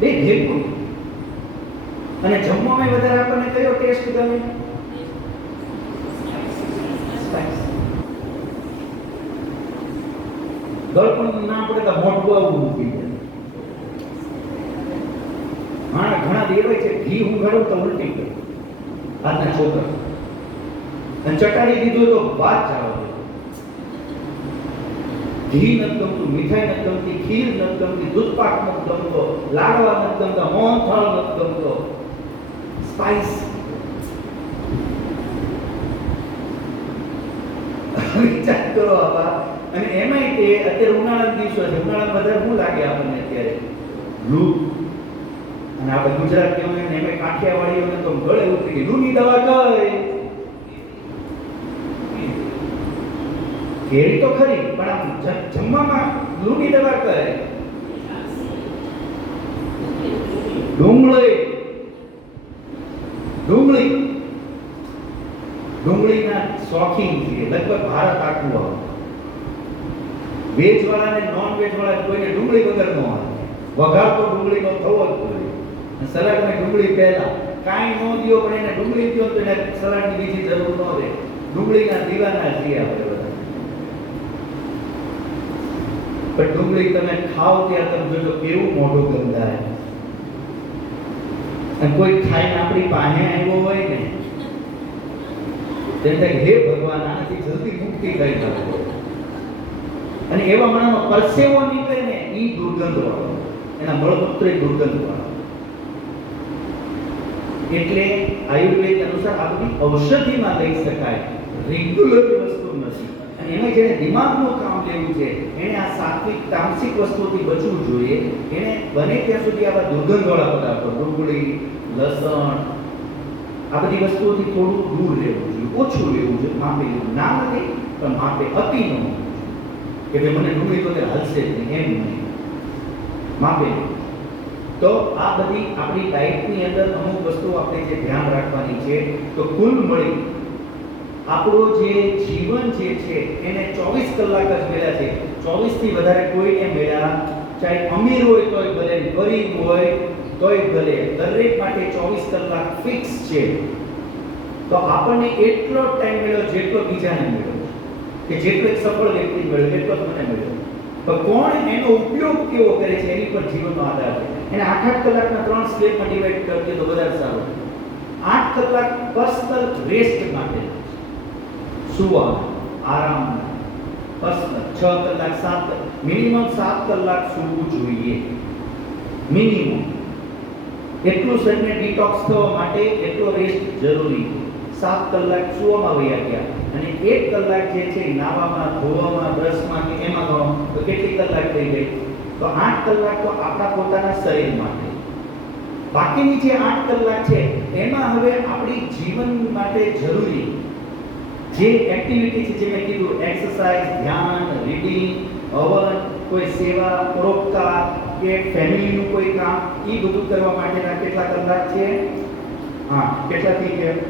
બે ભેગું. અને જમવામાં વધારે આપણને કયો ટેસ્ટ ગમે? સ્પાઈસ. ગળપણ ના પડે તો મોટું આવું મૂકી દે. ઘણા દેવાય છે ઘી ઊંઘાડો તો ઉલટી કરે આજના છોકરા. અને ચટાડી દીધું તો વાત જાવ. ઘી નથી ગમતું, મીઠાઈ નથી ગમતી, ખીર નથી ગમતી, દૂધપાક નથી ગમતો, લાડવા નથી ગમતા, મોહનથાળ નથી ગમતો. સ્પાઈસ. વિચાર કરો આવા. અને એમાંય તે અત્યારે ઉનાળાના દિવસો છે. ઉનાળામાં વધારે શું લાગે આપણને અત્યારે? લૂ. અને આપણે ગુજરાતીઓને એમાં કાઠિયાવાડીઓને તો ગળે ઉતરી ગઈ. લૂની દવા કઈ? કેરી તો ખરી, પણ આમ જમવામાં લૂની દવા કઈ? ડુંગળીના શોખીન છે લગભગ ભારત આખું આવે. વેજ વાળાને નોન વેજ વાળા કોઈને ડુંગળી વગર ન આવે. વઘાર તો ડુંગળીનો થવો જ જોઈએ. સલાડમાં ડુંગળી પહેલા કાંઈ ન દો પણ એને ડુંગળી દો તો એને સલાડની બીજી જરૂર ન રહે. ડુંગળીના દીવાના છીએ આપણે બધા. પણ ડુંગળી તમે ખાઓ ત્યારે તમે જોજો કેવું મોઢું ગંધાય. અને કોઈ ખાઈને આપણી પાસે આવ્યો હોય ને તેમ થાય હે ભગવાન આનાથી જલ્દી મુક્તિ થઈ જાય. અને એવા માણસનો પરસેવો નીકળે ને એ દુર્ગંધ વાળો, એના મળમૂત્ર દુર્ગંધ વાળો. એટલે આયુર્વેદ અનુસાર આ બધી ઔષધિમાં લઈ શકાય, રેગ્યુલર વસ્તુ નથી. અને એમાં જેને દિમાગનું કામ લેવું છે એને આ સાત્વિક તામસિક વસ્તુથી બચવું જોઈએ. એને બને ત્યાં સુધી આવા દુર્ગંધવાળા પદાર્થો, ડુંગળી, લસણ, આ બધી વસ્તુઓથી થોડું દૂર રહેવું જોઈએ, ઓછું લેવું જોઈએ. માપે લેવું ના નથી પણ માપે અતિ ન હોવું કે ભાઈ મને ડુંગળી તો હલશે જ નહીં, એમ નહીં. માપે. તો આ બધી આપણી ડાયટની અંદર અમુક વસ્તુઓ આપણે જે ધ્યાન રાખવાની છે. તો કુલ મળી આપણું જે જીવન જે છે એને 24 કલાક જ મળ્યા છે. 24 થી વધારે કોઈને મળ્યા, ચાહે અમીર હોય તોય ભલે, ગરીબ હોય તોય ભલે, દરેક માટે 24 કલાક ફિક્સ છે. તો આપણને એટલો ટાઈમ મળ્યો જેટલો બીજાને મળ્યો, કે જેટલો એક સફળ વ્યક્તિ મળ્યો એટલો જ મને મળ્યો. પણ કોણ એનો ઉપયોગ કેવો કરે છે એની પર જીવનનો આધાર છે. એને 8-8 કલાકના 3 સ્લેબમાં ડિવાઈડ કરી દે તો વધારે સારું. 8 કલાક પર્સનલ રેસ્ટ માટે, સુવા, આરામ, પર્સનલ 6 કલાક 7 મિનિમમ 7 કલાક સૂવું જોઈએ. મિનિમમ એટલું શરીરને ડિટોક્સ થવા માટે એટલો રેસ્ટ જરૂરી. 7 કલાક સુવામાં વયા ગયા અને 1 કલાક જે છે નાવામાં, ધોવામાં, બ્રશમાં કે એમાં ગયો તો કેટલી કલાક થઈ ગઈ? તો 8 કલાક તો આપણા પોતાના શરીર માટે. બાકીની જે 8 કલાક છે એમાં હવે આપણી જીવન માટે જરૂરી જે એક્ટિવિટી છે, જે મેં કીધું, એક્સરસાઇઝ, ધ્યાન, રીડિંગ, હવન, કોઈ સેવા, પરોપકાર કે ફેમિલીનું કોઈ કામ, એ બધું કરવા માટેના કેટલા કલાક છે? હા, કેટલા થઈ ગયા?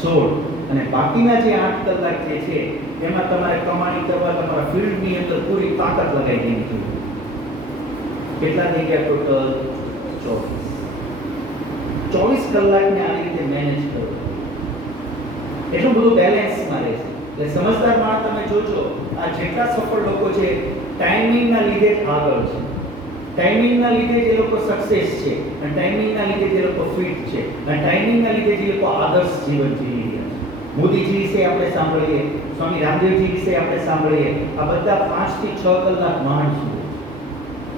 16. અને બાકીના જે 8 કલાક જે છે એમાં તમારે કમાણી કરવા, તમારા ફિલ્ડની અંદર પૂરી તાકાત લગાવી દેવી જોઈએ. કેટલા થઈ ગયા ટોટલ? 24 કલાકને આ રીતે મેનેજ કરો એટલું બધું બેલેન્સમાં રહેશે. એટલે સમજદાર માણસ તમે જોજો, આ જેટલા સફળ લોકો છે ટાઈમિંગના લીધે જ આગળ છે. ટાઈમિંગના લીધે જે લોકો સક્સેસ છે, અને ટાઈમિંગના લીધે જે લોકો ફિટ છે, અને ટાઈમિંગના લીધે જે લોકો આદર્શ જીવન જીવી રહ્યા છે. મોદીજી વિશે આપણે સાંભળીએ, સ્વામી રામદેવજી વિશે આપણે સાંભળીએ, આ બધા 5 થી 6 કલાક માંડ છે.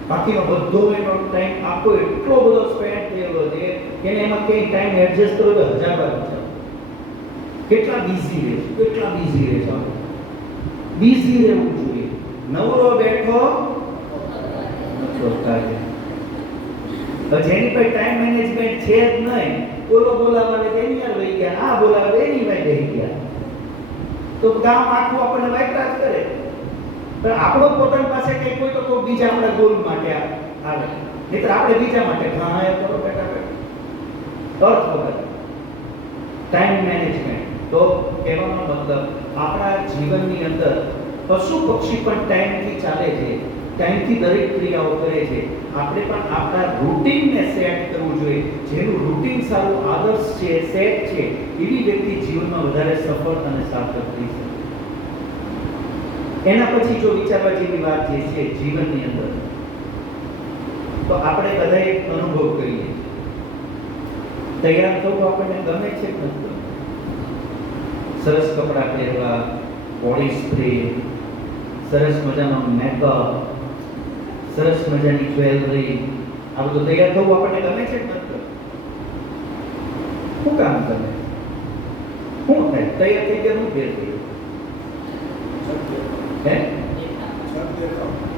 બાકીનો બધો એનો ટાઈમ આખો એટલો બધો સ્પેન્ડ થયેલો છે કે એમાં કઈ ટાઈમ એડજસ્ટ કરો તો 1000 વાર છે. કેટલા બિઝી રહે છે, કેટલા બિઝી રહે છે. બિઝી રહેવું જોઈએ. નવરો બેઠો જેની પર ટાઈમ મેનેજમેન્ટ છે જ નહીં, બોલો બોલાવે તેની યાર વહી ગયા, આ બોલાવે એની વાય રહી ગયા, તો કામ આખું આપણને વાયટા જ કરે. પણ આપણો પોતાની પાસે કંઈક હોય તો કોઈ બીજા આપણા ગોલ માટે આવે, નહીતર આપણે બીજા માટે હા એ કરો બેટા અર્થ વગર ટાઈમ મેનેજમેન્ટ. તો કહેવાનો મતલબ આપણા જીવનની અંદર પશુ પક્ષી પણ ટાઈમથી ચાલે છે, ટાઈમથી દરેક ક્રિયાઓ કરે છે. આપણે પણ આપણા રૂટીનને સેટ કરવું જોઈએ. જેનું રૂટીન સારું, આદર્શ છે, સેટ છે, એવી વ્યક્તિ જીવનમાં વધારે સફળ અને સાર્થક થઈ શકે. એના પછી જો વિચારવા જેવી વાત જે છે જીવનની અંદર, તો આપણે બધા એક અનુભવ કરીએ, તૈયાર થવું આપણને ગમે છે કે નથી? સરસ કપડાં પહેરવા, બોડી સ્પ્રે, સરસ મજાનો મેકઅપ, સરસ મજાની જ્વેલરી, આ બધું તૈયાર થવું આપણને ગમે છે કે નથી? શું કામ કરે? શું થાય? તૈયાર થઈ ગયા શું ફેર થયું?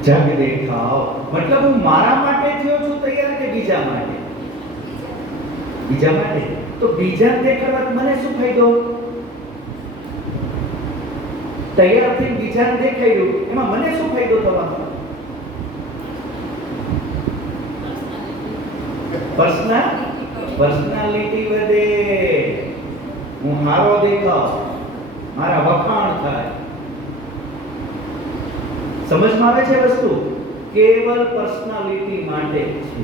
જગ દેખાવ. મતલબ હું મારા માટે થયો છું તૈયાર કે બીજા માટે? બીજા માટે. તો બીજા દેખાડવા મને શું ફાયદો? તૈયાર થઈ બીજાને દેખાડ્યું એમાં મને શું ફાયદો થવાનો? પર્સનાલિટી વધે, હું મારો દેખાવ, મારા વખાણ થાય. સમજમાં આવે છે વસ્તુ? કેવલ પર્સનાલિટી માટે છે.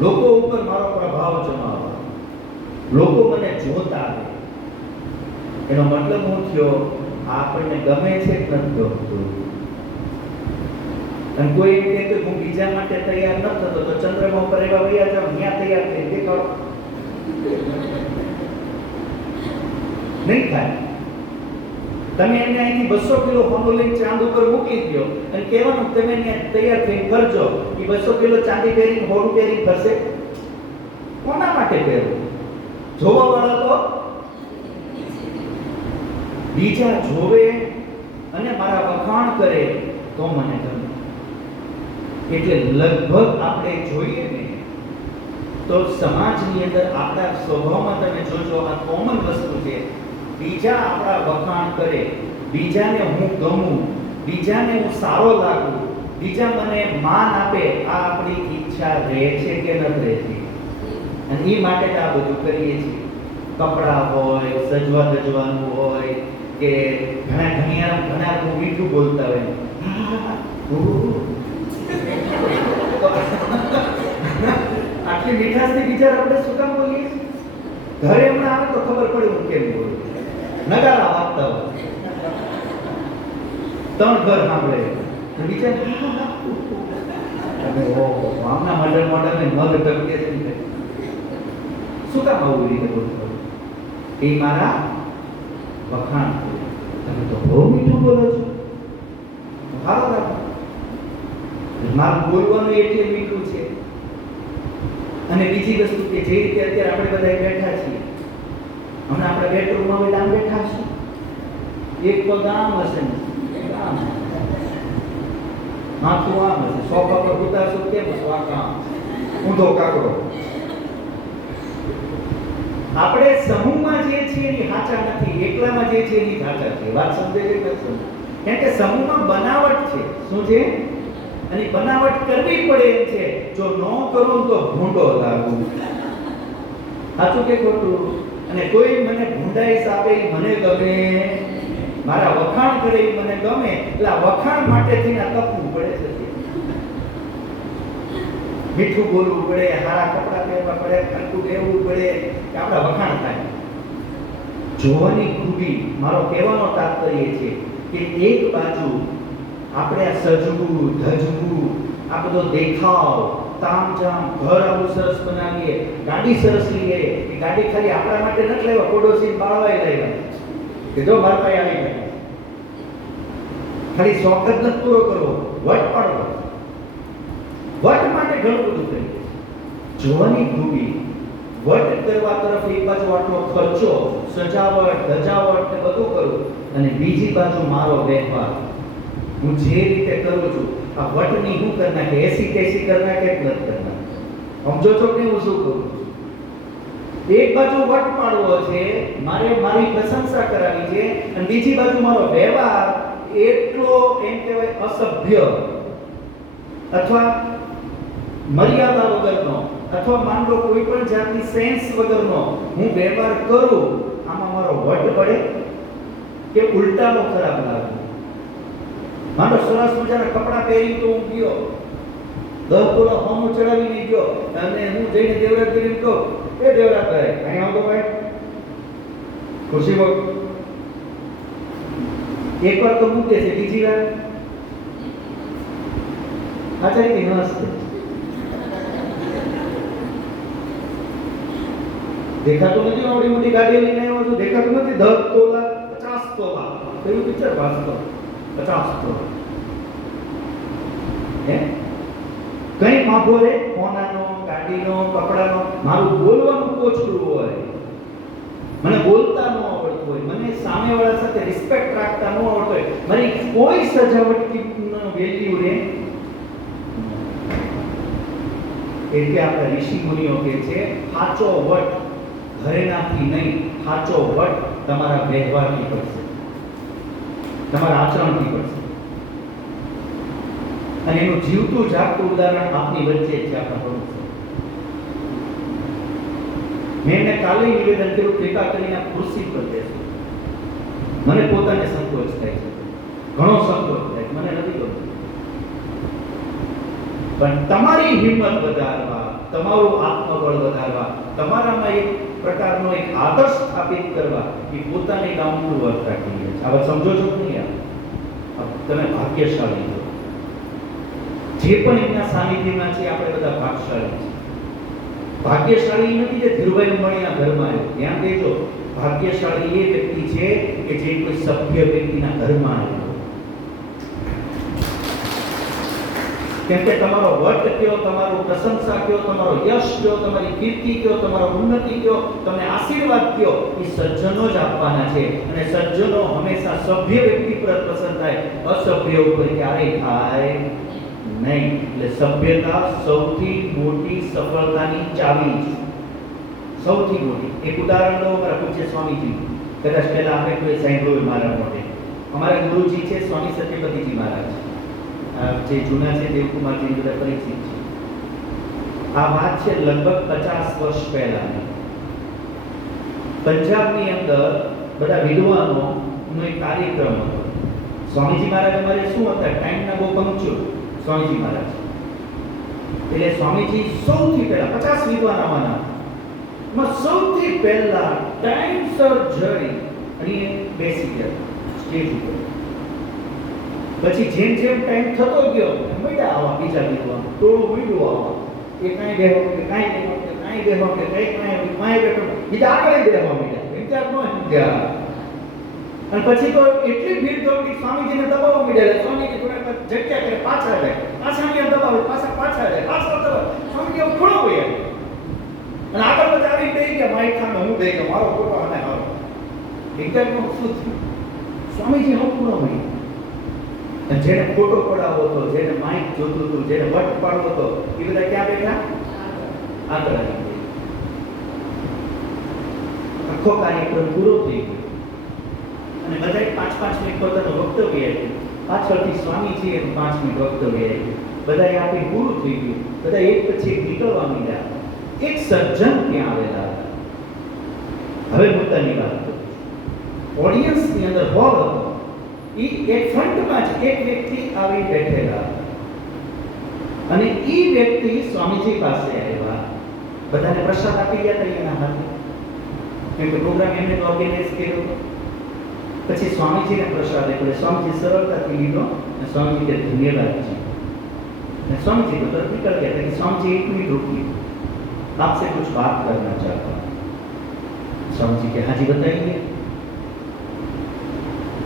લોકો ઉપર મારો પ્રભાવ જમાવવા, લોકો મને જોતા આવે. એનો મતલબ હું થયો આપણને ગમે છે કે નથી ગમતું? અને કોઈ એમ કહે કે હું બીજા માટે તૈયાર ન થતો તો ચંદ્રમાં ઉપર એવા વયા જાવ, ત્યાં તૈયાર થઈ દેખાડો, નહીં થાય. તમે એને અહીંથી 200 કિલો હોનું લઈને ચાંદ ઉપર મૂકી દો અને કહેવાનું તમે ત્યાં તૈયાર થઈને ફરજો, એ 200 કિલો ચાંદી પહેરીને હોનું પહેરીને ફરશે? કોના માટે પહેરવું? જોવા વાળા તો બીજા જોવે અને મારા વખાણ કરે તો મને ગમે. એટલે લગભગ આપણે જોઈએ ને તો સમાજની અંદર આપણા સ્વભાવમાં તમે જોજો આ કોમન વસ્તુ છે. બીજા આપણા વખાણ કરે, બીજાને હું ગમું, બીજાને હું સારો લાગું, બીજા મને માન આપે, આ આપણી ઈચ્છા રહે છે કે નથી રહેતી? અને એ માટે જ આ બધું કરીએ છીએ. કપડાં હોય, સજવા ધજવાનું હોય, કે ઘણા મીઠું બોલતા હોય. આટલી મીઠાશથી વિચાર આપણે શું કામ બોલીએ? ઘરે હમણાં આવે તો ખબર પડે હું કેમ બોલું. નગારા વાગતા હોય, 3 ઘર સાંભળે વિચાર આમના મોઢર ને મગ ટપકે છે. શું કામ આવું રીતે બોલતો? એ મારા વખાણ. તમે તો બહુ મીઠું બોલો છો. સારો રાખો. મારું બોલવાનું એટલે મીઠું છે. અને બીજી વસ્તુ કે જે રીતે અત્યારે આપણે બધા બેઠા છીએ, હમણાં આપણે બેડરૂમમાં હોય આમ બેઠા છીએ, એક પગ આમ હશે ને આમ, માથું આમ હશે, સોફા પર ઉતારશો કેમ હશો? આ કામ ઊંધો કાકડો. આપણે સમૂહમાં જે છે એની સાચા નથી, એકલામાં જે છે એની સાચા છે. વાત સમજે છે કે નથી? કેમ કે સમૂહમાં બનાવટ છે. શું છે? અને બનાવટ કરવી પડે એમ છે. જો ન કરું તો ભૂંડો લાગુ. સાચું કે ખોટું? અને કોઈ મને ભૂંડાઈશ આપે મને ગમે, મારા વખાણ કરે મને ગમે, એટલે આ વખાણ માટે થઈને તપવું પડે છે. મીઠું બોલવું પડે, સારા કપડાં પહેરવા પડે, ખરખું રહેવું પડે કે આપણા વખાણ થાય. જોવાની ખૂબી, મારો કહેવાનો તાત્પર્ય છે કે એક બાજુ આપણે આ સજવું ધજવું, આ બધો દેખાવ, તામઝામ, ઘર આવું સરસ બનાવીએ, ગાડી સરસ લઈએ. એ ગાડી ખાલી આપણા માટે નથી લેવા, પડોશી બાળવાય લેવા કે જો મારા પાસે આવી ગયા. ખાલી શોખ જ નથી પૂરો કરવો, વટ પાડવો. વટ માટે ઘણું બધું કરીએ. જોવાની ખૂબી, વટ કરવા તરફ એક બાજુ આટલો ખર્ચો, સજાવટ ધજાવટ ને બધું કરું, અને બીજી બાજુ મારો વ્યવહાર હું જે રીતે કરું છું, આ વટની હું કરી નાખે, એસી તેસી કરી નાખે કે નથી કરી નાખે? સમજો છો કે હું શું કરું છું? એક બાજુ વટ પાડવો છે, મારે મારી પ્રશંસા કરાવી છે, અને બીજી બાજુ મારો વ્યવહાર એટલો એમ કહેવાય અસભ્ય અથવા મર્યાદા વગરનો, અથવા માન લો કોઈ પણ જાતની સેન્સ વગરનો હું વ્યવહાર કરું, આમાં મારો વટ પડે કે ઉલટાનો ખરાબ લાગે? મારો સરસ મજાના કપડાં પહેરી તો હું ગયો, 10 તોલા હોમો ચડાવીને ગયો, અને હું જઈને દેવરાજ કરીને કહું, એ દેવરાજ ભાઈ અહીં આવતો ભાઈ ખુરશી પર. એકવાર તો મૂકે છે, બીજી વાર આચાર્ય નમસ્તે, દેખાતું નથી? આવડી મોટી ગાડી લઈને આવ્યો છું, દેખાતું નથી? 10 તોલા 50 તોલા કયું પિક્ચર વાંચતો? 50 તોલા હે કઈ માગો રે? ફોનાનો, ગાડીનો, કપડાનો. મારું બોલવાનું કોચડું હોય, મને બોલતા ન આવડતું હોય, મને સામેવાળા સાથે રિસ્પેક્ટ રાખતા ન આવડતું હોય, મારી કોઈ સજાવટનો વેલ્યુ રે. એટલે આપણા ઋષિ મુનિઓ કહે છે, સાચો વટ ઘરેણાથી નહીં, સાચો વટ તમારા વ્યવહારથી પડશે, તમારા આચરણથી પડશે. અને એનું જીવતું જાગતું ઉદાહરણ આપની વચ્ચે છે આપણા પ્રભુ. મેં એને કાલે નિવેદન કર્યું, કૃપા કરીને ખુરશી પર બેસો. મને પોતાને સંકોચ થાય છે, ઘણો સંકોચ થાય, મને નથી ગમતું. પણ તમારી હિંમત વધારવા, તમારું આત્મબળ વધારવા, તમારામાં એક પ્રકારનો એક આદર્શ સ્થાપિત કરવા, એ પોતાને ડાઉન ટુ અર્થ રાખી રહ્યા છે. હવે સમજો છો કે નહીં? તમે ભાગ્યશાળી છો. જે પણ એમના સાનિધ્યમાં છે, આપણે બધા ભાગ્યશાળી છીએ. ભાગ્યશાળી નથી જે ધીરુભાઈ અંબાણીના ઘરમાં આવ્યો, ત્યાં કહેજો ભાગ્યશાળી એ વ્યક્તિ છે કે જે કોઈ સભ્ય વ્યક્તિના ઘરમાં આવ્યો. કેમ કે તમારો વટ કયો, તમારો પ્રશંસા કયો, તમારો યશ કયો, તમારી કીર્તિ કયો, તમારો ઉન્નતિ કયો, તમને આશીર્વાદ કયો, એ સજ્જનો જ આપવાના છે. અને સજ્જનો હંમેશા સભ્ય વ્યક્તિ પર પસંદ થાય, અસભ્ય ઉપર ક્યારેય થાય નહીં. એટલે સભ્યતા સૌથી મોટી સફળતાની ચાવી છે, સૌથી મોટી. એક ઉદાહરણ લો, મારા પૂજ્ય સ્વામીજી, કદાચ પહેલા આપણે કોઈ સાંભળ્યું મારા મોઢે. અમારા ગુરુજી છે સ્વામી સત્યપતિજી મહારાજ, જે જૂના છે દેવકુમારજી બધા પરિચિત છે. આ વાત છે લગભગ 50 વર્ષ પહેલાની. પંજાબની અંદર બધા વિદ્વાનોનો એક કાર્યક્રમ હતો. સ્વામીજી મહારાજ અમારે શું હતા, ટાઈમના બહુ પંક્ચુઅલ સ્વામીજી મહારાજ. એટલે સ્વામીજી સૌથી પહેલા 50 વિદ્વાન આવવાના, એમાં સૌથી પહેલા ટાઈમસર જઈ અને બેસી ગયા સ્ટેજ ઉપર. પછી જેમ જેમ ટાઈમ થતો ગયો મળ્યા આવા બીજા વિદ્વાન, ટોળું મળ્યું આવા, એ કાંઈ બેહો કે કાંઈ બેહો કે કાંઈ બેહો કે કંઈ કાંઈ બેઠો, બીજા આગળ બેહવા મળ્યા. વિચાર ન સમજ્યા. અને પછી તો એટલી ભીડ થઈ સ્વામીજીને દબાવવા મળ્યા. સ્વામીજી થોડા જગ્યા કરે પાછળ રહે, પાછા અહીંયા દબાવે, પાછળ રહે, પાછળ દબાવે. સ્વામીજી થોડો હોય અને આગળ બધા આવી દઈ ગયા, મારી સામે હું દઈ ગયો, મારો ફોટો અને મારો વિજ્ઞાનમાં શું થયું? સ્વામીજી હું પૂરો મળ્યો. જેને ફોટો પડાવવો હતો, જેને માઇક જોતું હતું, જેને વટ પાડવો હતો, એ બધા ક્યાં બેઠા? આગળ આવી ગયા. આખો કાર્યક્રમ પૂરો થઈ ગયો અને બધાએ 5-5 મિનિટ પોતાનું વક્તવ્ય આપ્યું. પાછળથી સ્વામીજીએ 5 મિનિટ વક્તવ્ય આપ્યું. બધાએ આપી પૂરું થઈ ગયું. બધા એક પછી એક નીકળવા માંડ્યા. એક સજ્જન ત્યાં આવેલા હતા. હવે મુદ્દાની વાત કરું. ઓડિયન્સની અંદર હોલ હતો. એ એક ફ્રન્ટમાં જ એક વ્યક્તિ આવી બેઠેલા અને એ વ્યક્તિ સ્વામીજી પાસે આવ્યા. બધાને પ્રસાદ આપી ગયા હતા એના હાથે, કેમ કે પ્રોગ્રામ એમને તો ઓર્ગેનાઇઝ કર્યો. પછી સ્વામીજીને પ્રસાદ આપ્યો. સ્વામીજી સરળતાથી લીધો અને સ્વામીજી કે ધન્યવાદજી. અને સ્વામીજી તો તરત નીકળ ગયા હતા કે સ્વામીજી 1 મિનિટ रुकिए, आपसे कुछ बात करना चाहता हूँ. स्वामी जी के हाँ जी बताइए.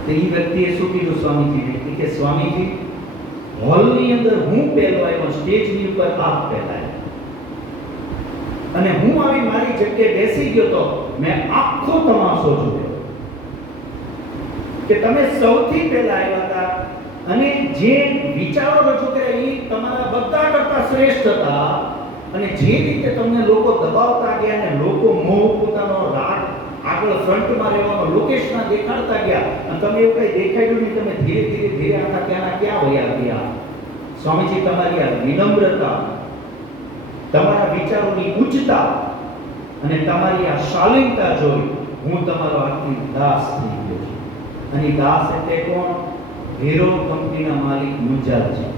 तो ये व्यक्ति શું કીધું સ્વામીજીને કે સ્વામીજી, હોલની અંદર હું પહેલો આવ્યો, સ્ટેજની ઉપર આપ પહેલા આવ્યા અને હું આવી મારી જગ્યાએ બેસી ગયો તો મેં આખો તમાશો જોયો કે તમે સૌથી પહેલા આવ્યા હતા અને જે વિચારો રજૂ કર્યા એ તમારા બધા કરતા શ્રેષ્ઠ હતા. અને જે રીતે તમને લોકો દબાવતા ગયા અને લોકો મોહ પોતાનો રાગ આગળ ફ્રન્ટમાં રહેવાનો લોકેશન દેખાડતા ગયા અને તમે એવું કઈ દેખાડ્યું નહીં, તમે ધીરે ધીરે આખા ત્યાંના ક્યાં વયા ગયા. સ્વામીજી, તમારી આ વિનમ્રતા, તમારા વિચારોની ઉચ્ચતા અને તમારી આ શાલીનતા જોઈ હું તમારો આખી દાસ થઈ ગયો છું. અને દાસ એટલે કોણ? હીરો કંપનીના માલિક મુંજાલજી.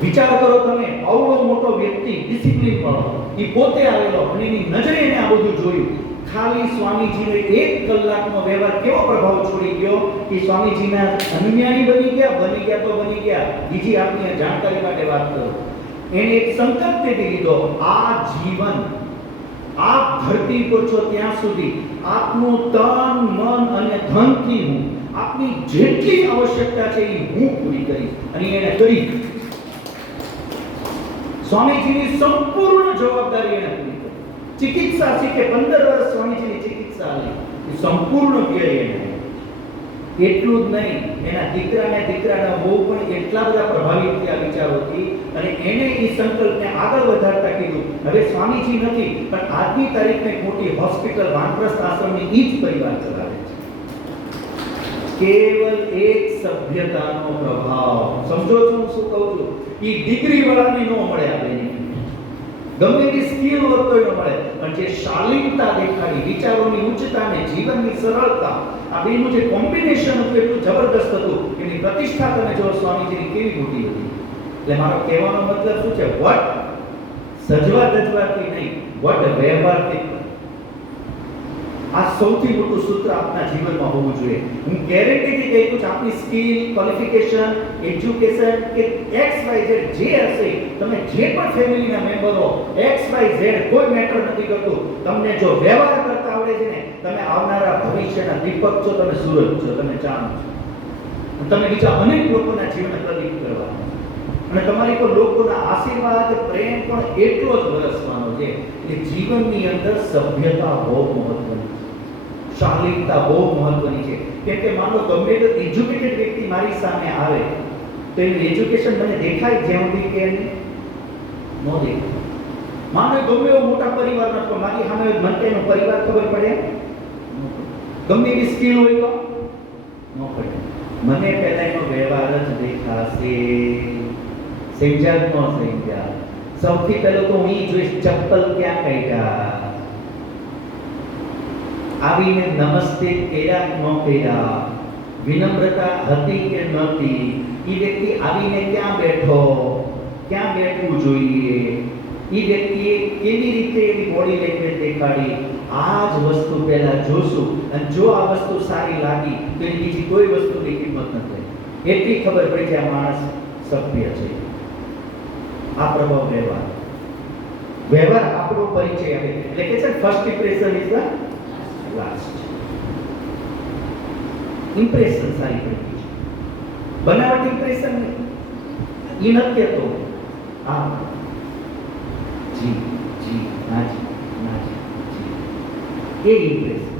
વિચાર કરો તમે, આવડો મોટો વ્યક્તિ, ડિસિપ્લિન વાળો, એ પોતે આવેલો અને એની નજરે એને આ બધું જોયું. ખાલી સ્વામીજીને 1 કલાકનો વ્યવહાર કેવો પ્રભાવ છોડી ગયો કે સ્વામીજીના અનુયાયી બની ગયા તો બની ગયા. બીજી આપની જાણકારી માટે વાત કરો. એને એક સંકલ્પ કરી લીધો, આ જીવન આપ ધરતી પર છો ત્યાં સુધી આપનું તન મન અને ધનથી હું આપની જેટલી આવશ્યકતા છે એ હું પૂરી કરીશ. અને એને કરી. સ્વામીજીની સંપૂર્ણ જવાબદારી એને પૂરી કરી. ચિકિત્સા શીખે 15 વર્ષ સ્વામીજીની ચિકિત્સા લે, એ સંપૂર્ણ વ્યય એને. એટલું જ નહીં, એના દીકરાના બહુ પણ એટલા બધા પ્રભાવિત થયા વિચારોથી અને એને એ સંકલ્પને આગળ વધારતા કીધું, હવે સ્વામીજી નથી પણ આજની તારીખને મોટી હોસ્પિટલ વાનપ્રસ્થ આશ્રમની ઈ જ પરિવાર ચલાવે છે. કેવલ એક સભ્યતાનો પ્રભાવ. સમજો છો હું શું કહું છું? એ ડિગ્રી વાળાને ન મળે આ બેનિફિટ, ગમે તેટલી સ્કિલ હોય તો ન મળે, પણ જે શાલીનતા દેખાડી, વિચારોની ઉચ્ચતા અને જીવનની સરળતા, આ બેનું જે કોમ્બિનેશન હતું એટલું જબરદસ્ત હતું. એની પ્રતિષ્ઠા તમે જો સ્વામીજીની કેવી મોટી હતી. એટલે મારો કહેવાનો મતલબ શું છે? વટ સજવા ધજવાથી નહીં, વટ વ્યવહારથી. આ સૌથી મોટું સૂત્ર આપના જીવનમાં હોવું જોઈએ. હું ગેરંટીથી કહી છું, આપની સ્કિલ, ક્વોલિફિકેશન, એજ્યુકેશન કે XYZ જે હશે, તમે જે પણ ફેમિલીના મેમ્બર હો, XYZ કોઈ મેટર નથી કરતું. તમને જો વ્યવહાર કરતા આવડે છે ને, તમે આવનારા ભવિષ્યના દીપક છો, તમે સૂરજ છો, તમે ચાંદ છો. તમે બીજા અનેક લોકોના જીવનને પ્રદીપ કરવાના અને તમારી પર લોકોના આશીર્વાદ, પ્રેમ પણ એટલો જ વરસવાનો છે. એટલે જીવનની અંદર સભ્યતા બહુ મહત્વની છે, શાલીનતા બહુ મહત્વની છે. કેમ કે માનો ગમે તો એજ્યુકેટેડ વ્યક્તિ મારી સામે આવે તો એનું એજ્યુકેશન મને દેખાય જ્યાં સુધી કે ન દેખાય. માનો ગમે એવો મોટા પરિવારનો તો મારી સામે મને એનો પરિવાર ખબર પડે, ગમે એવી સ્કિલ હોય તો ન પડે. મને પહેલા એનો વ્યવહાર જ દેખાશે. સમજ્યા ન સમજ્યા? સૌથી પહેલું તો હું ઈ જોઈશ ચપ્પલ ક્યાં કાઢ્યા, આવીને નમસ્તે કર્યા ન કર્યા, વિનમ્રતા હતી કે નહોતી, ઈ વ્યક્તિ આવીને ક્યાં બેઠો, ક્યાં બેઠવું જોઈએ, ઈ વ્યક્તિએ કેવી રીતે એની બોડી લેંગ્વેજ દેખાડી, આ જ વસ્તુ પહેલા જોશું. અને જો આ વસ્તુ સારી લાગી તો એની બીજી કોઈ વસ્તુની કિંમત નથી. એટલી ખબર પડી કે આ માણસ સભ્ય છે. આ પ્રભાવ વ્યવહાર આપણો પરિચય આપે. એટલે કે છે first impression is the last. Impression સારી પડી છે, બનાવટ ઇમ્પ્રેશન ઈ નથી કહેતો આ જી જી નાજી નાજી જી એ ઇમ્પ્રેશન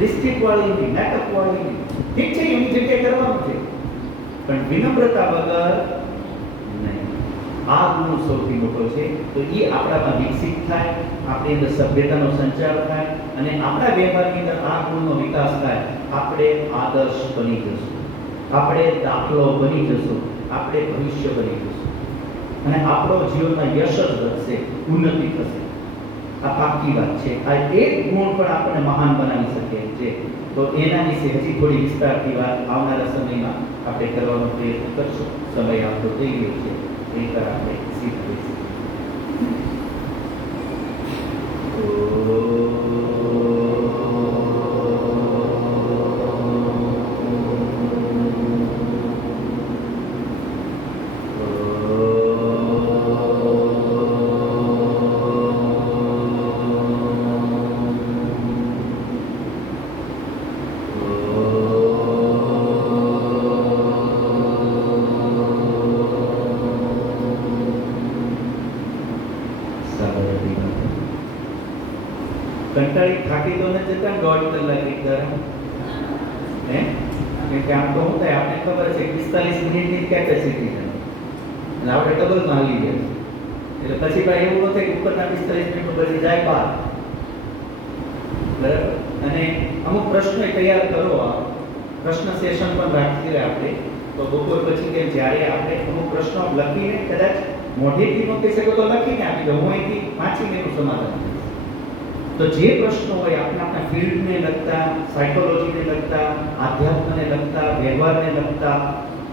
લિસ્ટિક વાળી નહીં, નાટક વાળી નહીં. ઠીક છે, એની જગ્યાએ કરવાનું છે, પણ વિનમ્રતા વગર નહીં. આ ગુણ સૌથી મોટો છે. તો એ આપણામાં વિકસિત થાય, આપણી અંદર સભ્યતાનો સંચાર થાય અને આપણા વ્યવહારની અંદર આ ગુણનો વિકાસ થાય. આપણે આદર્શ બની જશું, આપણે દાખલો બની જશું, આપણે ભવિષ્ય બની જશું અને આપણો જીવનમાં યશ જ વધશે, ઉન્નતિ થશે. આ પાકી વાત છે. આ એક ગુણ પણ આપણને મહાન બનાવી શકે છે. તો એના વિશે હજી થોડી વિસ્તારથી વાત આવનારા સમયમાં આપણે કરવાનો પ્રયત્ન કરશું. સમય આપણો થઈ ગયો છે, એ પર આપણે શીખીશું. કંટાળી થાકી તો નથી જતા 1.5 કલાક એક ધારા હે? કે આમ તો શું થાય, આપણે ખબર છે 45 મિનિટની કેપેસિટી છે અને આપણે ડબલમાં આવી ગયા એટલે પછી ભાઈ એવું ન થાય કે ઉપરના 45 મિનિટ પછી જાય બહાર. બરાબર. અને અમુક પ્રશ્નો તૈયાર કરો, પ્રશ્ન સેશન પણ રાખીએ આપણે. તો બપોર પછી કે જ્યારે આપણે અમુક પ્રશ્નો લખીને કદાચ મોઢેથી ન કહી શકો તો લખીને આપી દો, હું અહીંથી વાંચીને એનું સમાધાન કરીશ. તો જે પ્રશ્નો હોય આપણા ફિલ્ડને લગતા, સાયકોલોજીને લગતા, આધ્યાત્મને લગતા, વ્યવહારને લગતા,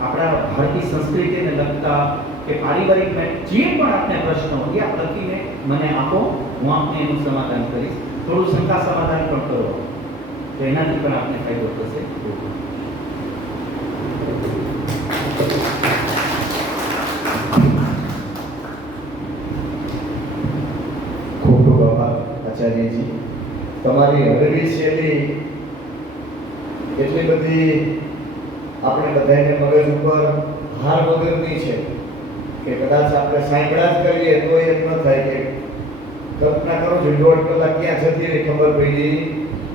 આપણા ભારતીય સંસ્કૃતિને લગતા કે પારિવારિક જે પણ આપને પ્રશ્નો હોય આપ લખીને મને આપો, હું આપને એનું સમાધાન કરીશ. થોડું શંકા સમાધાન પણ કરો તો એનાથી પણ આપને ફાયદો થશે. ખૂબ ખૂબ આભાર આચાર્યજી. તમારી હળવી શૈલી એટલી બધી આપણે બધાને મગજ ઉપર ભાર વગરની છે કે કદાચ આપણે સાંભળ્યા જ કરીએ તો એમ ન થાય કે કલ્પના કરો છો 1.5 કલાક ક્યાં જતી રહી ખબર પડી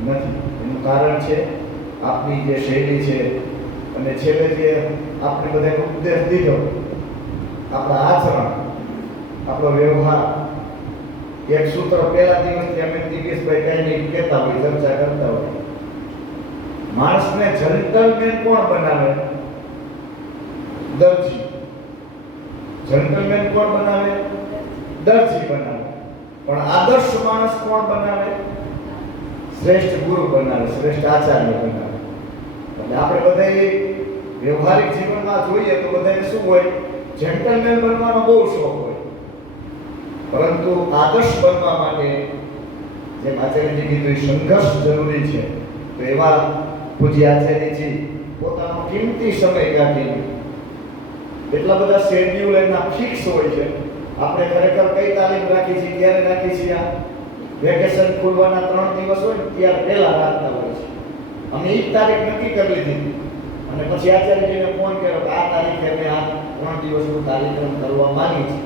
નથી. એનું કારણ છે આપની જે શૈલી છે અને છેલ્લે જે આપણે બધાને ઉપદેશ દીધો, આપણા આચરણ, આપણો વ્યવહાર. એક સૂત્ર પહેલા દિવસથી અમે દિગેશભાઈ કઈ નહીં કહેતા હોય, ચર્ચા કરતા હોય, માણસને જેન્ટલમેન કોણ બનાવે? દરજી. જેન્ટલમેન કોણ બનાવે? દરજી બનાવે. પણ આદર્શ માણસ કોણ બનાવે? શ્રેષ્ઠ ગુરુ બનાવે, શ્રેષ્ઠ આચાર્ય બનાવે. એટલે આપણે બધા વ્યવહારિક જીવનમાં જોઈએ તો બધાને શું હોય? જેન્ટલમેન બનવાનો બહુ શોખ હોય, પરંતુ આદર્શ બનવા માટે જેમ આચાર્યજી કીધું સંઘર્ષ જરૂરી છે. તો એવા પૂજ્ય આચાર્યજી પોતાનો કિંમતી સમય કાઢીને એટલા બધા શેડ્યુલ એના ફિક્સ હોય છે. આપણે ખરેખર કઈ તાલીમ રાખી છે, ક્યારે રાખી છે? આ વેકેશન ખુલવાના 3 દિવસ હોય ને ત્યારે પહેલા રાખતા હોય છે. અમે એક તારીખ નક્કી કરી લીધી અને પછી આચાર્યજીને ફોન કર્યો કે આ તારીખે મેં આ 3 દિવસનો કાર્યક્રમ કરવા માંગી છે.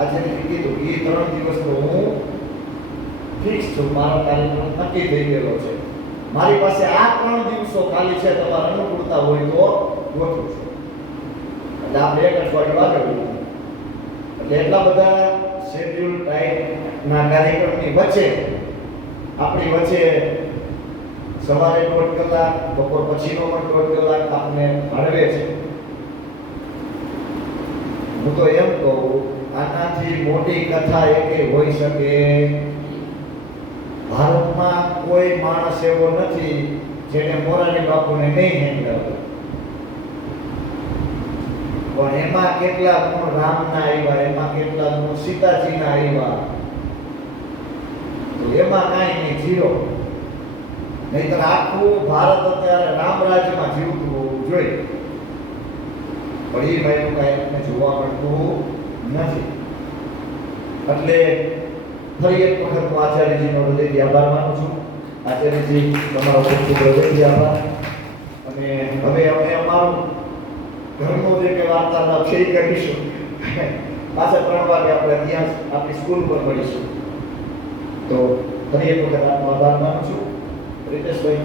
આચાર્યજી કીધું એ 3 દિવસનો હું ફિક્સ છું, મારો કાર્યક્રમ નક્કી થઈ ગયેલો છે. મારી પાસે આ 3 દિવસો ખાલી છે, તમારે અનુકૂળતા હોય તો ગોઠવું છું. એટલે આપણે 1 અઠવાડિયું આગળ વધ્યું. એટલે એટલા બધા શેડ્યુલ ટાઈપના કાર્યક્રમની વચ્ચે આપણી વચ્ચે સવારે 1.5 કલાક, બપોર પછીનો પણ 1.5 કલાક આપને ભણવે છે. હું તો એમ કહું આનાથી મોટી કથા એકે હોઈ શકે. ભારતમાં કોઈ માણસ એવો નથી જેને મોરારી બાપુને નહીં હેંગડાવ્યો. પણ એમાં કેટલા ગુણ રામના આવ્યા, એમાં કેટલા ગુણ સીતાજીના આવ્યા, તો એમાં કાંઈ નહીં, જીરો. નહીંતર આખું ભારત અત્યારે રામ રાજ્યમાં જીવતું હોવું જોઈએ, પણ એ ભાઈનું કાંઈ આપણને જોવા મળતું નથી. એટલે ફરી એક વખત હું આચાર્યજીનો હૃદયથી આભાર માનું છું. આચાર્યજી, તમારો ખૂબ ખૂબ હૃદયથી આભાર. અને હવે અમે અમારું ઘરનું જે કે વાર્તાલાપ છે એ કરીશું. પાછા 3 વાગે આપણે ત્યાં આપણી સ્કૂલ પર મળીશું. તો ફરી એક વખત આપનો આભાર માનું છું. રીતેશભાઈ.